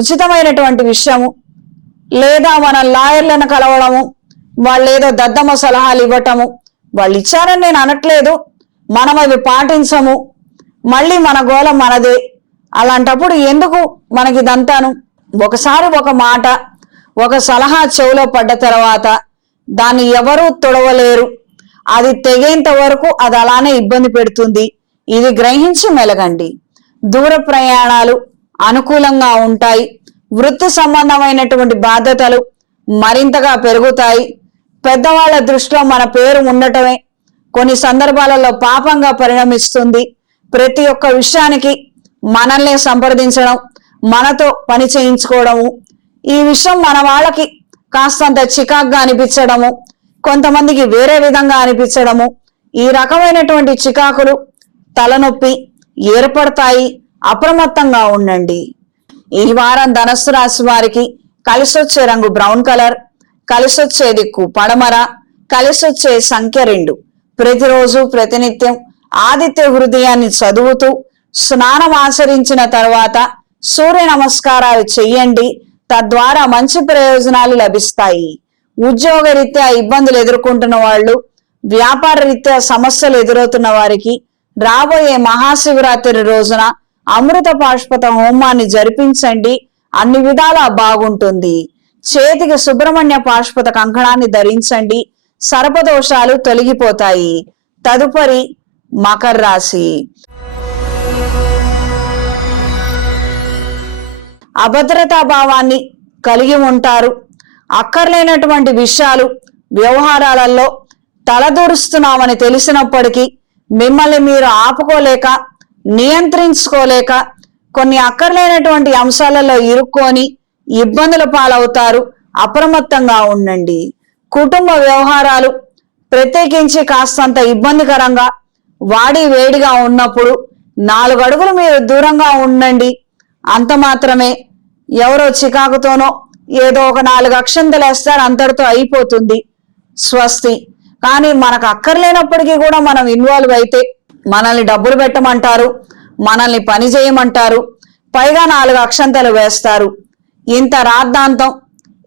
ఉచితమైనటువంటి విషయము. లేదా మన లాయర్లను కలవడము, వాళ్ళు ఏదో దద్దమ్మ సలహాలు ఇవ్వటము, వాళ్ళు ఇచ్చారని నేను అనట్లేదు, మనం అవి పాటించము, మళ్ళీ మన గోల మనదే. అలాంటప్పుడు ఎందుకు మనకి ఇదంతాను? ఒకసారి ఒక మాట, ఒక సలహా చెవిలో పడ్డ తర్వాత దాన్ని ఎవరూ తొడవలేరు. అది తెగేంత వరకు అది అలానే ఇబ్బంది పెడుతుంది. ఇది గ్రహించి మెలగండి. దూర ప్రయాణాలు అనుకూలంగా ఉంటాయి. వృత్తి సంబంధమైనటువంటి బాధ్యతలు మరింతగా పెరుగుతాయి. పెద్దవాళ్ల దృష్టిలో మన పేరు ఉండటమే కొన్ని సందర్భాలలో పాపంగా పరిణమిస్తుంది. ప్రతి ఒక్క విషయానికి మనల్నే సంప్రదించడం, మనతో పని చేయించుకోవడము, ఈ విషయం మన వాళ్ళకి కాస్తంత చికాగ్గా అనిపించడము, కొంతమందికి వేరే విధంగా అనిపించడము, ఈ రకమైనటువంటి చికాకులు, తలనొప్పి ఏర్పడతాయి. అప్రమత్తంగా ఉండండి. ఈ వారం ధనస్సు రాశి వారికి కలిసొచ్చే రంగు బ్రౌన్ కలర్, కలిసొచ్చే దిక్కు పడమర, కలిసొచ్చే సంఖ్య 2. ప్రతిరోజు ప్రతినిత్యం ఆదిత్య హృదయాన్ని చదువుతూ స్నానం ఆచరించిన తర్వాత సూర్య నమస్కారాలు చెయ్యండి. తద్వారా మంచి ప్రయోజనాలు లభిస్తాయి. ఉద్యోగరీత్యా ఇబ్బందులు ఎదుర్కొంటున్న వాళ్ళు, వ్యాపార రీత్యా సమస్యలు ఎదురవుతున్న వారికి రాబోయే మహాశివరాత్రి రోజున అమృత పాశుపత హోమాన్ని జరిపించండి. అన్ని విధాలా బాగుంటుంది. చేతికి సుబ్రహ్మణ్య పాశుపత కంకణాన్ని ధరించండి. సర్పదోషాలు తొలగిపోతాయి. తదుపరి మకర రాశి. అభద్రతా భావాన్ని కలిగి ఉంటారు. అక్కర్లేనటువంటి విషయాలు వ్యవహారాలలో తలదూరుస్తున్నామని తెలిసినప్పటికీ మిమ్మల్ని మీరు ఆపుకోలేక, నియంత్రించుకోలేక కొన్ని అక్కర్లేనటువంటి అంశాలలో ఇరుక్కొని ఇబ్బందుల పాలవుతారు. అప్రమత్తంగా ఉండండి. కుటుంబ వ్యవహారాలు ప్రత్యేకించి కాస్తంత ఇబ్బందికరంగా, వాడి వేడిగా ఉన్నప్పుడు 4 అడుగులు మీరు దూరంగా ఉండండి. అంత మాత్రమే. ఎవరో చికాకుతోనో ఏదో ఒక 4 అక్షంతలు వేస్తారు, అంతటితో అయిపోతుంది. స్వస్తి. కానీ మనకు అక్కర్లేనప్పటికీ కూడా మనం ఇన్వాల్వ్ అయితే మనల్ని డబ్బులు పెట్టమంటారు, మనల్ని పని చేయమంటారు, పైగా 4 అక్షంతలు వేస్తారు. ఇంత రాద్ధాంతం,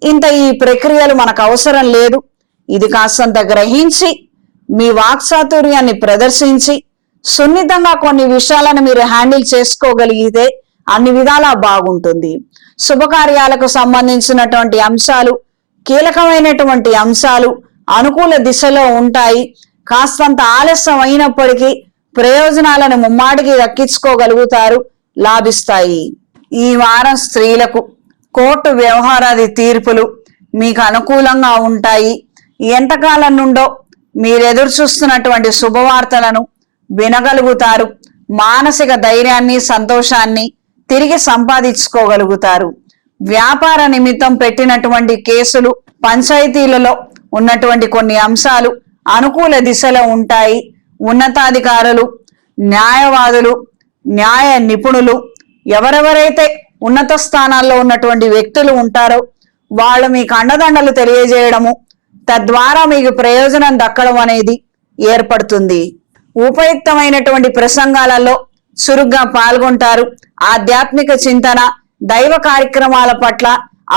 ఇంత ఈ ప్రక్రియలు మనకు అవసరం లేదు. ఇది కాస్తంత గ్రహించి మీ వాక్చాతుర్యాన్ని ప్రదర్శించి సున్నితంగా కొన్ని విషయాలను మీరు హ్యాండిల్ చేసుకోగలిగితే అన్ని విధాలా బాగుంటుంది. శుభకార్యాలకు సంబంధించినటువంటి అంశాలు, కీలకమైనటువంటి అంశాలు అనుకూల దిశలో ఉంటాయి. కాస్తంత ఆలస్యం అయినప్పటికీ ప్రయోజనాలను ముమ్మాటికి దక్కించుకోగలుగుతారు, లాభిస్తాయి. ఈ వారం స్త్రీలకు కోర్టు వ్యవహారాది తీర్పులు మీకు అనుకూలంగా ఉంటాయి. ఎంతకాలం నుండో మీరు ఎదురు చూస్తున్నటువంటి శుభవార్తలను వినగలుగుతారు. మానసిక ధైర్యాన్ని, సంతోషాన్ని తిరిగి సంపాదించుకోగలుగుతారు. వ్యాపార నిమిత్తం పెట్టినటువంటి కేసులు, పంచాయతీలలో ఉన్నటువంటి కొన్ని అంశాలు అనుకూల దిశలో ఉంటాయి. ఉన్నతాధికారులు, న్యాయవాదులు, న్యాయ నిపుణులు, ఎవరెవరైతే ఉన్నత స్థానాల్లో ఉన్నటువంటి వ్యక్తులు ఉంటారో వాళ్ళు మీకు అండదండలు తెలియజేయడము, తద్వారా మీకు ప్రయోజనం దక్కడం అనేది ఏర్పడుతుంది. ఉపయుక్తమైనటువంటి ప్రసంగాలలో చురుగ్గా పాల్గొంటారు. ఆధ్యాత్మిక చింతన, దైవ కార్యక్రమాల పట్ల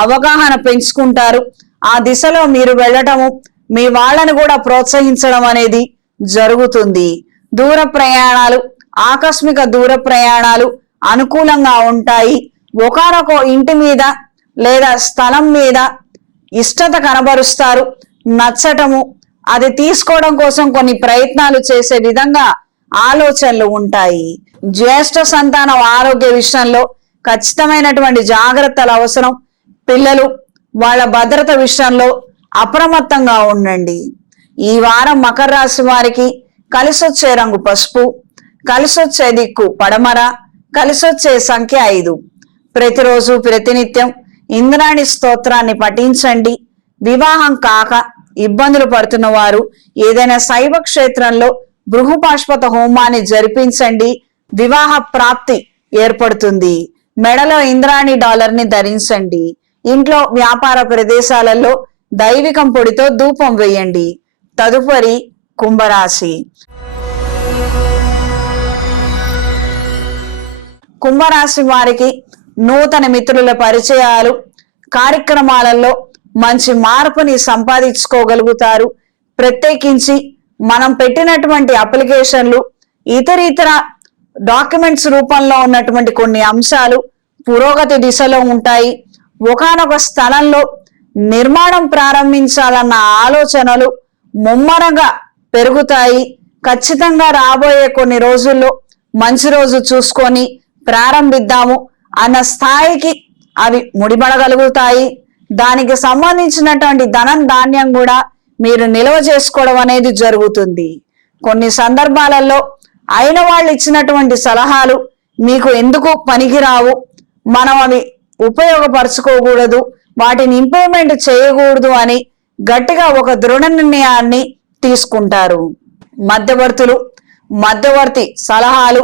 అవగాహన పెంచుకుంటారు. ఆ దిశలో మీరు వెళ్ళటము, మీ వాళ్ళను కూడా ప్రోత్సహించడం అనేది జరుగుతుంది. దూర ప్రయాణాలు, ఆకస్మిక దూర ప్రయాణాలు అనుకూలంగా ఉంటాయి. ఒకనొక ఇంటి మీద లేదా స్థలం మీద ఇష్టత కనబరుస్తారు. నచ్చటము, అది తీసుకోవడం కోసం కొన్ని ప్రయత్నాలు చేసే విధంగా ఆలోచనలు ఉంటాయి. జ్యేష్ఠ సంతానం ఆరోగ్య విషయంలో ఖచ్చితమైనటువంటి జాగ్రత్తలు అవసరం. పిల్లలు, వాళ్ళ భద్రత విషయంలో అప్రమత్తంగా ఉండండి. ఈ వారం మకర రాశి వారికి కలిసొచ్చే రంగు పసుపు, కలిసొచ్చే దిక్కు పడమర, కలిసొచ్చే సంఖ్య 5. ప్రతిరోజు ప్రతినిత్యం ఇంద్రాణి స్తోత్రాన్ని పఠించండి. వివాహం కాక ఇబ్బందులు పడుతున్న వారు ఏదైనా శైవ క్షేత్రంలో బృహపాశుపత హోమాన్ని జరిపించండి. వివాహ ప్రాప్తి ఏర్పడుతుంది. మెడలో ఇంద్రాణి డాలర్ని ధరించండి. ఇంట్లో, వ్యాపార ప్రదేశాలలో దైవికం పొడితో ధూపం వేయండి. తదుపరి కుంభరాశి. కుంభరాశి వారికి నూతన మిత్రుల పరిచయాలు, కార్యక్రమాలలో మంచి మార్పుని సంపాదించుకోగలుగుతారు. ప్రత్యేకించి మనం పెట్టినటువంటి అప్లికేషన్లు, ఇతర డాక్యుమెంట్స్ రూపంలో ఉన్నటువంటి కొన్ని అంశాలు పురోగతి దిశలో ఉంటాయి. ఒకానొక స్థలంలో నిర్మాణం ప్రారంభించాలన్న ఆలోచనలు ముమ్మరంగా పెరుగుతాయి. ఖచ్చితంగా రాబోయే కొన్ని రోజుల్లో మంచి రోజు చూసుకొని ప్రారంభిద్దాము అన్న స్థాయికి అవి ముడిపడగలుగుతాయి. దానికి సంబంధించినటువంటి ధనం, ధాన్యం కూడా మీరు నిల్వ చేసుకోవడం అనేది జరుగుతుంది. కొన్ని సందర్భాలలో అయిన వాళ్ళు ఇచ్చినటువంటి సలహాలు మీకు ఎందుకు పనికిరావు, మనం అవి ఉపయోగపరచుకోకూడదు, వాటిని ఇంప్లిమెంట్ చేయకూడదు అని గట్టిగా ఒక దృఢ నిర్ణయాన్ని తీసుకుంటారు. మధ్యవర్తి సలహాలు,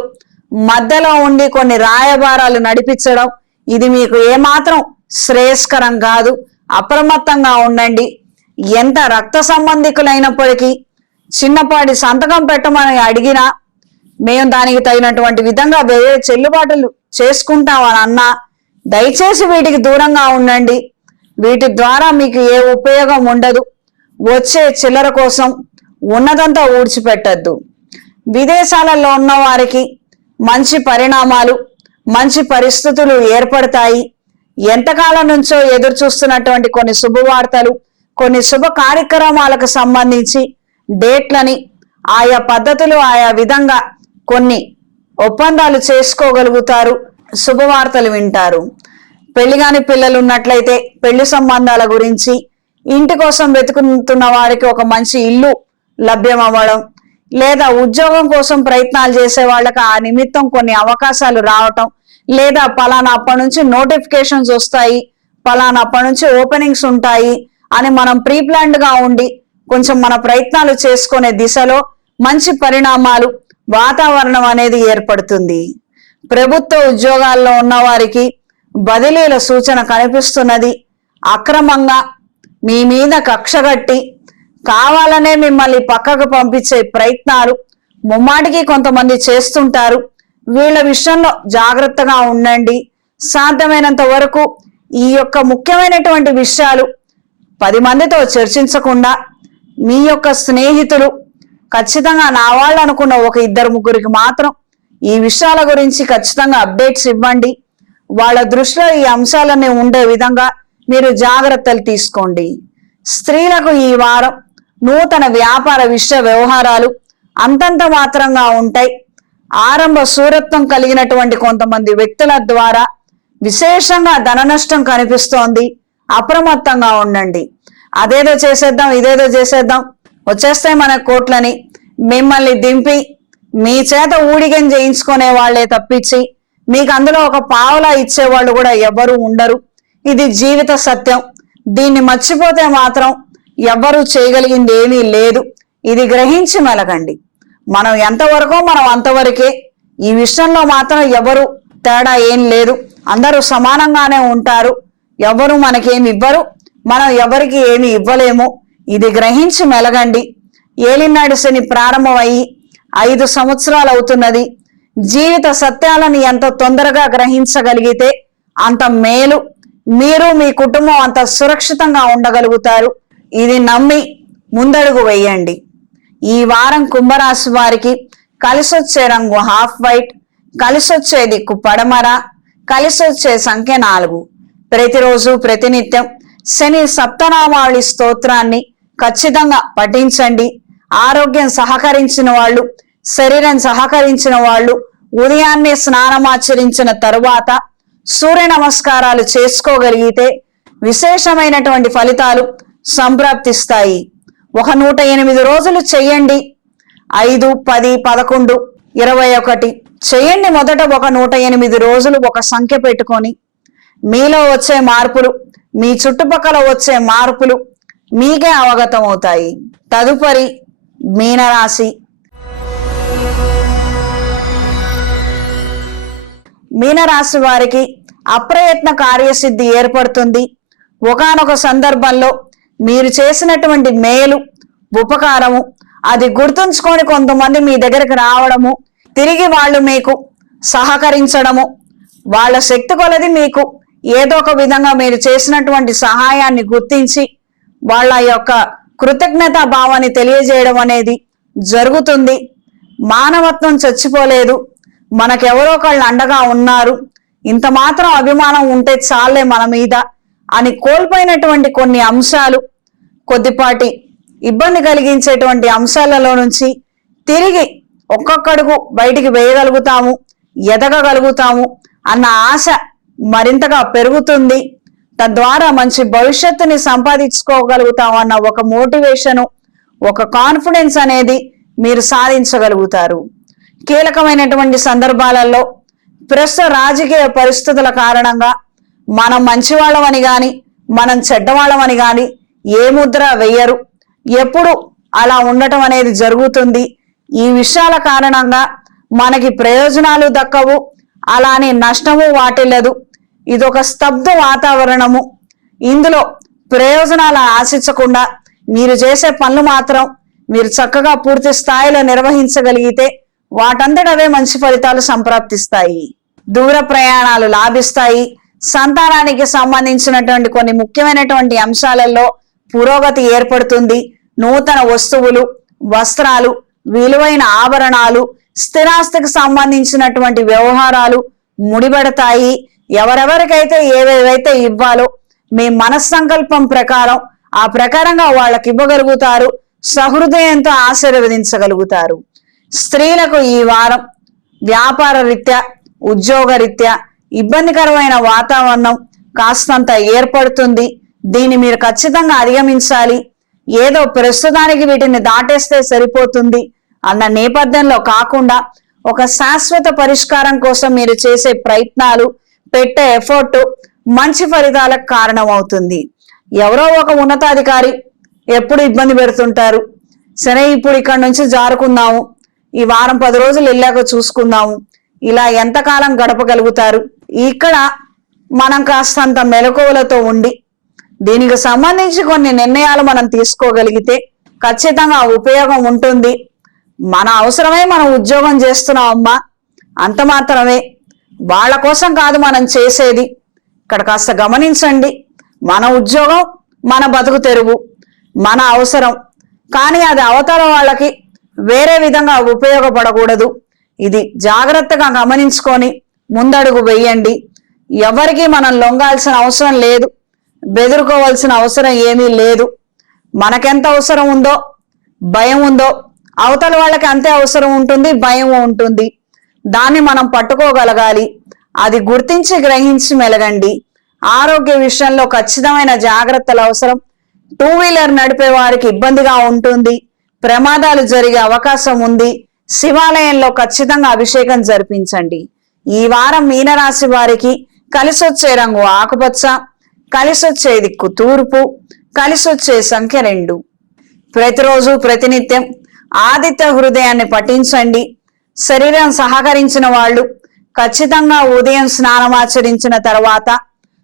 మధ్యలో ఉండి కొన్ని రాయబారాలు నడిపించడం, ఇది మీకు ఏమాత్రం శ్రేయస్కరం కాదు. అప్రమత్తంగా ఉండండి. ఎంత రక్త సంబంధికులైనప్పటికీ చిన్నపాటి సంతకం పెట్టమని అడిగినా మేము దానికి తగినటువంటి విధంగా వేరే చెల్లుబాటులు చేసుకుంటామని అన్నా దయచేసి వీటికి దూరంగా ఉండండి. వీటి ద్వారా మీకు ఏ ఉపయోగం ఉండదు. వచ్చే చిల్లర కోసం ఉన్నదంతా ఊడ్చిపెట్టద్దు. విదేశాలలో ఉన్న వారికి మంచి పరిణామాలు, మంచి పరిస్థితులు ఏర్పడతాయి. ఎంతకాలం నుంచో ఎదురు చూస్తున్నటువంటి కొన్ని శుభవార్తలు, కొన్ని శుభ కార్యక్రమాలకు సంబంధించి డేట్లని ఆయా పద్ధతులు ఆయా విధంగా కొన్ని ఒప్పందాలు చేసుకోగలుగుతారు. శుభవార్తలు వింటారు. పెళ్లిగాని పిల్లలు ఉన్నట్లయితే పెళ్లి సంబంధాల గురించి, ఇంటి కోసం వెతుకుతున్న వారికి ఒక మంచి ఇల్లు లభ్యం అవ్వడం, లేదా ఉద్యోగం కోసం ప్రయత్నాలు చేసే వాళ్ళకి ఆ నిమిత్తం కొన్ని అవకాశాలు రావటం, లేదా పలానా అప్పటి నుంచి నోటిఫికేషన్స్ వస్తాయి, పలానా అప్పటి నుంచి ఓపెనింగ్స్ ఉంటాయి అని మనం ప్రీప్లాన్డ్ గా ఉండి కొంచెం మన ప్రయత్నాలు చేసుకునే దిశలో మంచి పరిణామాలు, వాతావరణం అనేది ఏర్పడుతుంది. ప్రభుత్వ ఉద్యోగాల్లో ఉన్న వారికి బదిలీల సూచన కనిపిస్తున్నది. అక్రమంగా మీ మీద కక్షగట్టి కావాలనే మిమ్మల్ని పక్కకు పంపించే ప్రయత్నాలు ముమ్మాటికి కొంతమంది చేస్తుంటారు. వీళ్ళ విషయంలో జాగ్రత్తగా ఉండండి. సాధ్యమైనంత వరకు ఈ యొక్క ముఖ్యమైనటువంటి విషయాలు 10 మందితో చర్చించకుండా మీ యొక్క స్నేహితులు, ఖచ్చితంగా నా వాళ్ళు అనుకున్న ఒక 2-3 మాత్రం ఈ విషయాల గురించి ఖచ్చితంగా అప్డేట్స్ ఇవ్వండి. వాళ్ళ దృష్టిలో ఈ అంశాలన్నీ ఉండే విధంగా మీరు జాగ్రత్తలు తీసుకోండి. స్త్రీలకు ఈ వారం నూతన వ్యాపార విషయ వ్యవహారాలు అంతంత మాత్రంగా ఉంటాయి. ఆరంభ శూరత్వం కలిగినటువంటి కొంతమంది వ్యక్తుల ద్వారా విశేషంగా ధన నష్టం కనిపిస్తోంది. అప్రమత్తంగా ఉండండి. అదేదో చేసేద్దాం, ఇదేదో చేసేద్దాం, వచ్చేస్తాయి మన కోట్లని మిమ్మల్ని దింపి మీ చేత ఊడిగం చేయించుకునే వాళ్లే తప్పించి మీకు అందులో ఒక పావలా ఇచ్చేవాళ్ళు కూడా ఎవరు ఉండరు. ఇది జీవిత సత్యం. దీన్ని మర్చిపోతే మాత్రం ఎవ్వరూ చేయగలిగింది ఏమీ లేదు. ఇది గ్రహించి మెలగండి. మనం ఎంతవరకో మనం అంతవరకే. ఈ విషయంలో మాత్రం ఎవరు తేడా ఏం లేదు. అందరూ సమానంగానే ఉంటారు. ఎవరు మనకేమి ఇవ్వరు, మనం ఎవరికి ఏమి ఇవ్వలేము. ఇది గ్రహించి మెలగండి. ఏలినాడు శని ప్రారంభమయ్యి 5 సంవత్సరాలు అవుతున్నది. జీవిత సత్యాలను ఎంత తొందరగా గ్రహించగలిగితే అంత మేలు. మీరు మీ కుటుంబం అంత సురక్షితంగా ఉండగలుగుతారు. ఇది నమ్మి ముందడుగు వేయండి. ఈ వారం కుంభరాశి వారికి కలిసొచ్చే రంగు హాఫ్ వైట్, కలిసొచ్చే దిక్కు పడమర, కలిసొచ్చే సంఖ్య 4. ప్రతిరోజు ప్రతినిత్యం శని సప్తనామావళి స్తోత్రాన్ని ఖచ్చితంగా పఠించండి. ఆరోగ్యం సహకరించిన వాళ్ళు, శరీరం సహకరించిన వాళ్ళు ఉదయాన్నే స్నానమాచరించిన తరువాత సూర్య నమస్కారాలు చేసుకోగలిగితే విశేషమైనటువంటి ఫలితాలు సంప్రాప్తిస్తాయి. ఒక 108 రోజులు చెయ్యండి. 5, 10, 11, 21 చెయ్యండి. మొదట ఒక 108 రోజులు ఒక సంఖ్య పెట్టుకొని మీలో వచ్చే మార్పులు, మీ చుట్టుపక్కల వచ్చే మార్పులు మీకే అవగతం అవుతాయి. తదుపరి మీనరాశి. మీనరాశి వారికి అప్రయత్న కార్యసిద్ధి ఏర్పడుతుంది. ఒకానొక సందర్భంలో మీరు చేసినటువంటి మేలు, ఉపకారము అది గుర్తుంచుకొని కొంతమంది మీ దగ్గరికి రావడము, తిరిగి వాళ్ళు మీకు సహకరించడము, వాళ్ళ శక్తి కొలది మీకు ఏదో ఒక విధంగా మీరు చేసినటువంటి సహాయాన్ని గుర్తించి వాళ్ళ యొక్క కృతజ్ఞతా భావాన్ని తెలియజేయడం అనేది జరుగుతుంది. మానవత్వం చచ్చిపోలేదు, మనకెవరో ఒకళ్ళు అండగా ఉన్నారు, ఇంత మాత్రం అభిమానం ఉంటే చాలే మన మీద అని కోల్పోయినటువంటి కొన్ని అంశాలు, కొద్దిపాటి ఇబ్బంది కలిగించేటువంటి అంశాలలో నుంచి తిరిగి ఒక్కొక్కడుగు బయటికి వేయగలుగుతాము, ఎదగగలుగుతాము అన్న ఆశ మరింతగా పెరుగుతుంది. తద్వారా మంచి భవిష్యత్తుని సంపాదించుకోగలుగుతాం అన్న ఒక మోటివేషను, ఒక కాన్ఫిడెన్స్ అనేది మీరు సాధించగలుగుతారు. కీలకమైనటువంటి సందర్భాలలో ప్రస్తుత రాజకీయ పరిస్థితుల కారణంగా మనం మంచివాళ్ళమని గాని మనం చెడ్డవాళ్ళమని గాని ఏ ముద్ర వెయ్యరు. ఎప్పుడు అలా ఉండటం అనేది జరుగుతుంది. ఈ విషయాల కారణంగా మనకి ప్రయోజనాలు దక్కవు, అలానే నష్టము వాటిల్లదు. ఇదొక స్తబ్ద వాతావరణము. ఇందులో ప్రయోజనాలు ఆశించకుండా మీరు చేసే పనులు మాత్రం మీరు చక్కగా పూర్తి స్థాయిలో నిర్వహించగలిగితే వాటంతటవే మంచి ఫలితాలు సంప్రాప్తిస్తాయి. దూర ప్రయాణాలు లాభిస్తాయి. సంతానానికి సంబంధించినటువంటి కొన్ని ముఖ్యమైనటువంటి అంశాలలో పురోగతి ఏర్పడుతుంది. నూతన వస్తువులు, వస్త్రాలు, విలువైన ఆభరణాలు, స్థిరాస్తికి సంబంధించినటువంటి వ్యవహారాలు ముడిపడతాయి. ఎవరెవరికైతే ఏవేవైతే ఇవ్వాలో మీ మనస్సంకల్పం ప్రకారం ఆ ప్రకారంగా వాళ్ళకి ఇవ్వగలుగుతారు. సహృదయంతో ఆశీర్వదించగలుగుతారు. స్త్రీలకు ఈ వారం వ్యాపార రీత్యా, ఉద్యోగ రీత్యా ఇబ్బందికరమైన వాతావరణం కాస్తంత ఏర్పడుతుంది. దీన్ని మీరు ఖచ్చితంగా అధిగమించాలి. ఏదో ప్రస్తుతానికి వీటిని దాటేస్తే సరిపోతుంది అన్న నేపథ్యంలో కాకుండా ఒక శాశ్వత పరిష్కారం కోసం మీరు చేసే ప్రయత్నాలు, పెట్టే ఎఫర్ట్ మంచి ఫలితాలకు కారణమవుతుంది. ఎవరో ఒక ఉన్నతాధికారి ఎప్పుడు ఇబ్బంది పెడుతుంటారు. సరే, ఇప్పుడు ఇక్కడ నుంచి జారుకుందాము, ఈ వారం 10 రోజులు వెళ్ళాక చూసుకుందాము, ఇలా ఎంతకాలం గడపగలుగుతారు? ఇక్కడ మనం కాస్తంత మెలకువలతో ఉండి దీనికి సంబంధించి కొన్ని నిర్ణయాలు మనం తీసుకోగలిగితే ఖచ్చితంగా ఉపయోగం ఉంటుంది. మన అవసరమే మనం ఉద్యోగం చేస్తున్నాం అమ్మా, అంత మాత్రమే. వాళ్ళ కోసం కాదు మనం చేసేది. ఇక్కడ కాస్త గమనించండి. మన ఉద్యోగం, మన బతుకు తెరువు, మన అవసరం, కానీ అది అవతల వాళ్ళకి వేరే విధంగా ఉపయోగపడకూడదు. ఇది జాగ్రత్తగా గమనించుకొని ముందడుగు వెయ్యండి. ఎవరికి మనం లొంగాల్సిన అవసరం లేదు, బెదురుకోవాల్సిన అవసరం ఏమీ లేదు. మనకెంత అవసరం ఉందో, భయం ఉందో, అవతల వాళ్ళకి అంతే అవసరం ఉంటుంది, భయం ఉంటుంది. దాన్ని మనం పట్టుకోగలగాలి. అది గుర్తించి గ్రహించి మెలగండి. ఆరోగ్య విషయంలో ఖచ్చితమైన జాగ్రత్తలు అవసరం. 2 వీలర్ నడిపే వారికి ఇబ్బందిగా ఉంటుంది. ప్రమాదాలు జరిగే అవకాశం ఉంది. శివాలయంలో ఖచ్చితంగా అభిషేకం జరిపించండి. ఈ వారం మీనరాశి వారికి కలిసొచ్చే రంగు ఆకుపచ్చ, కలిసొచ్చే దిక్కు తూర్పు, కలిసొచ్చే సంఖ్య 2. ప్రతిరోజు ప్రతినిత్యం ఆదిత్య హృదయాన్ని పఠించండి. శరీరం సహకరించిన వాళ్ళు ఖచ్చితంగా ఉదయం స్నానమాచరించిన తర్వాత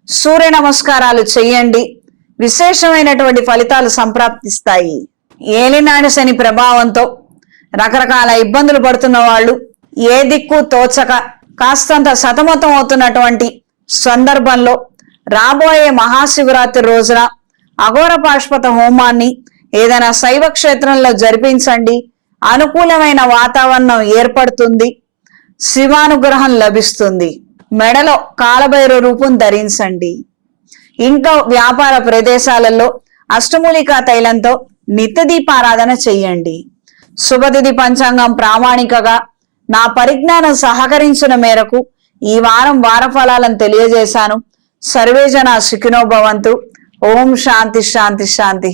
సూర్య నమస్కారాలు చేయండి. విశేషమైనటువంటి ఫలితాలు సంప్రాప్తిస్తాయి. ఏలినాడు శని ప్రభావంతో రకరకాల ఇబ్బందులు పడుతున్న వాళ్ళు, ఏ దిక్కు తోచక కాస్తంత సతమతం అవుతున్నటువంటి సందర్భంలో రాబోయే మహాశివరాత్రి రోజున అఘోర పాశుపత హోమాన్ని ఏదైనా శైవ క్షేత్రంలో జరిపించండి. అనుకూలమైన వాతావరణం ఏర్పడుతుంది. శివానుగ్రహం లభిస్తుంది. మెడలో కాలభైరవ రూపం ధరించండి. ఇంట్లో, వ్యాపార ప్రదేశాలలో అష్టమూలికా తైలంతో నిత్య దీపారాధన చెయ్యండి. శుభతిథి పంచాంగం ప్రామాణికగా నా పరిజ్ఞానం సహకరించిన మేరకు ఈ వారం వారఫలాలను తెలియజేశాను. సర్వేజన సుఖినో భవంతు. ఓం శాంతి శాంతి శాంతి.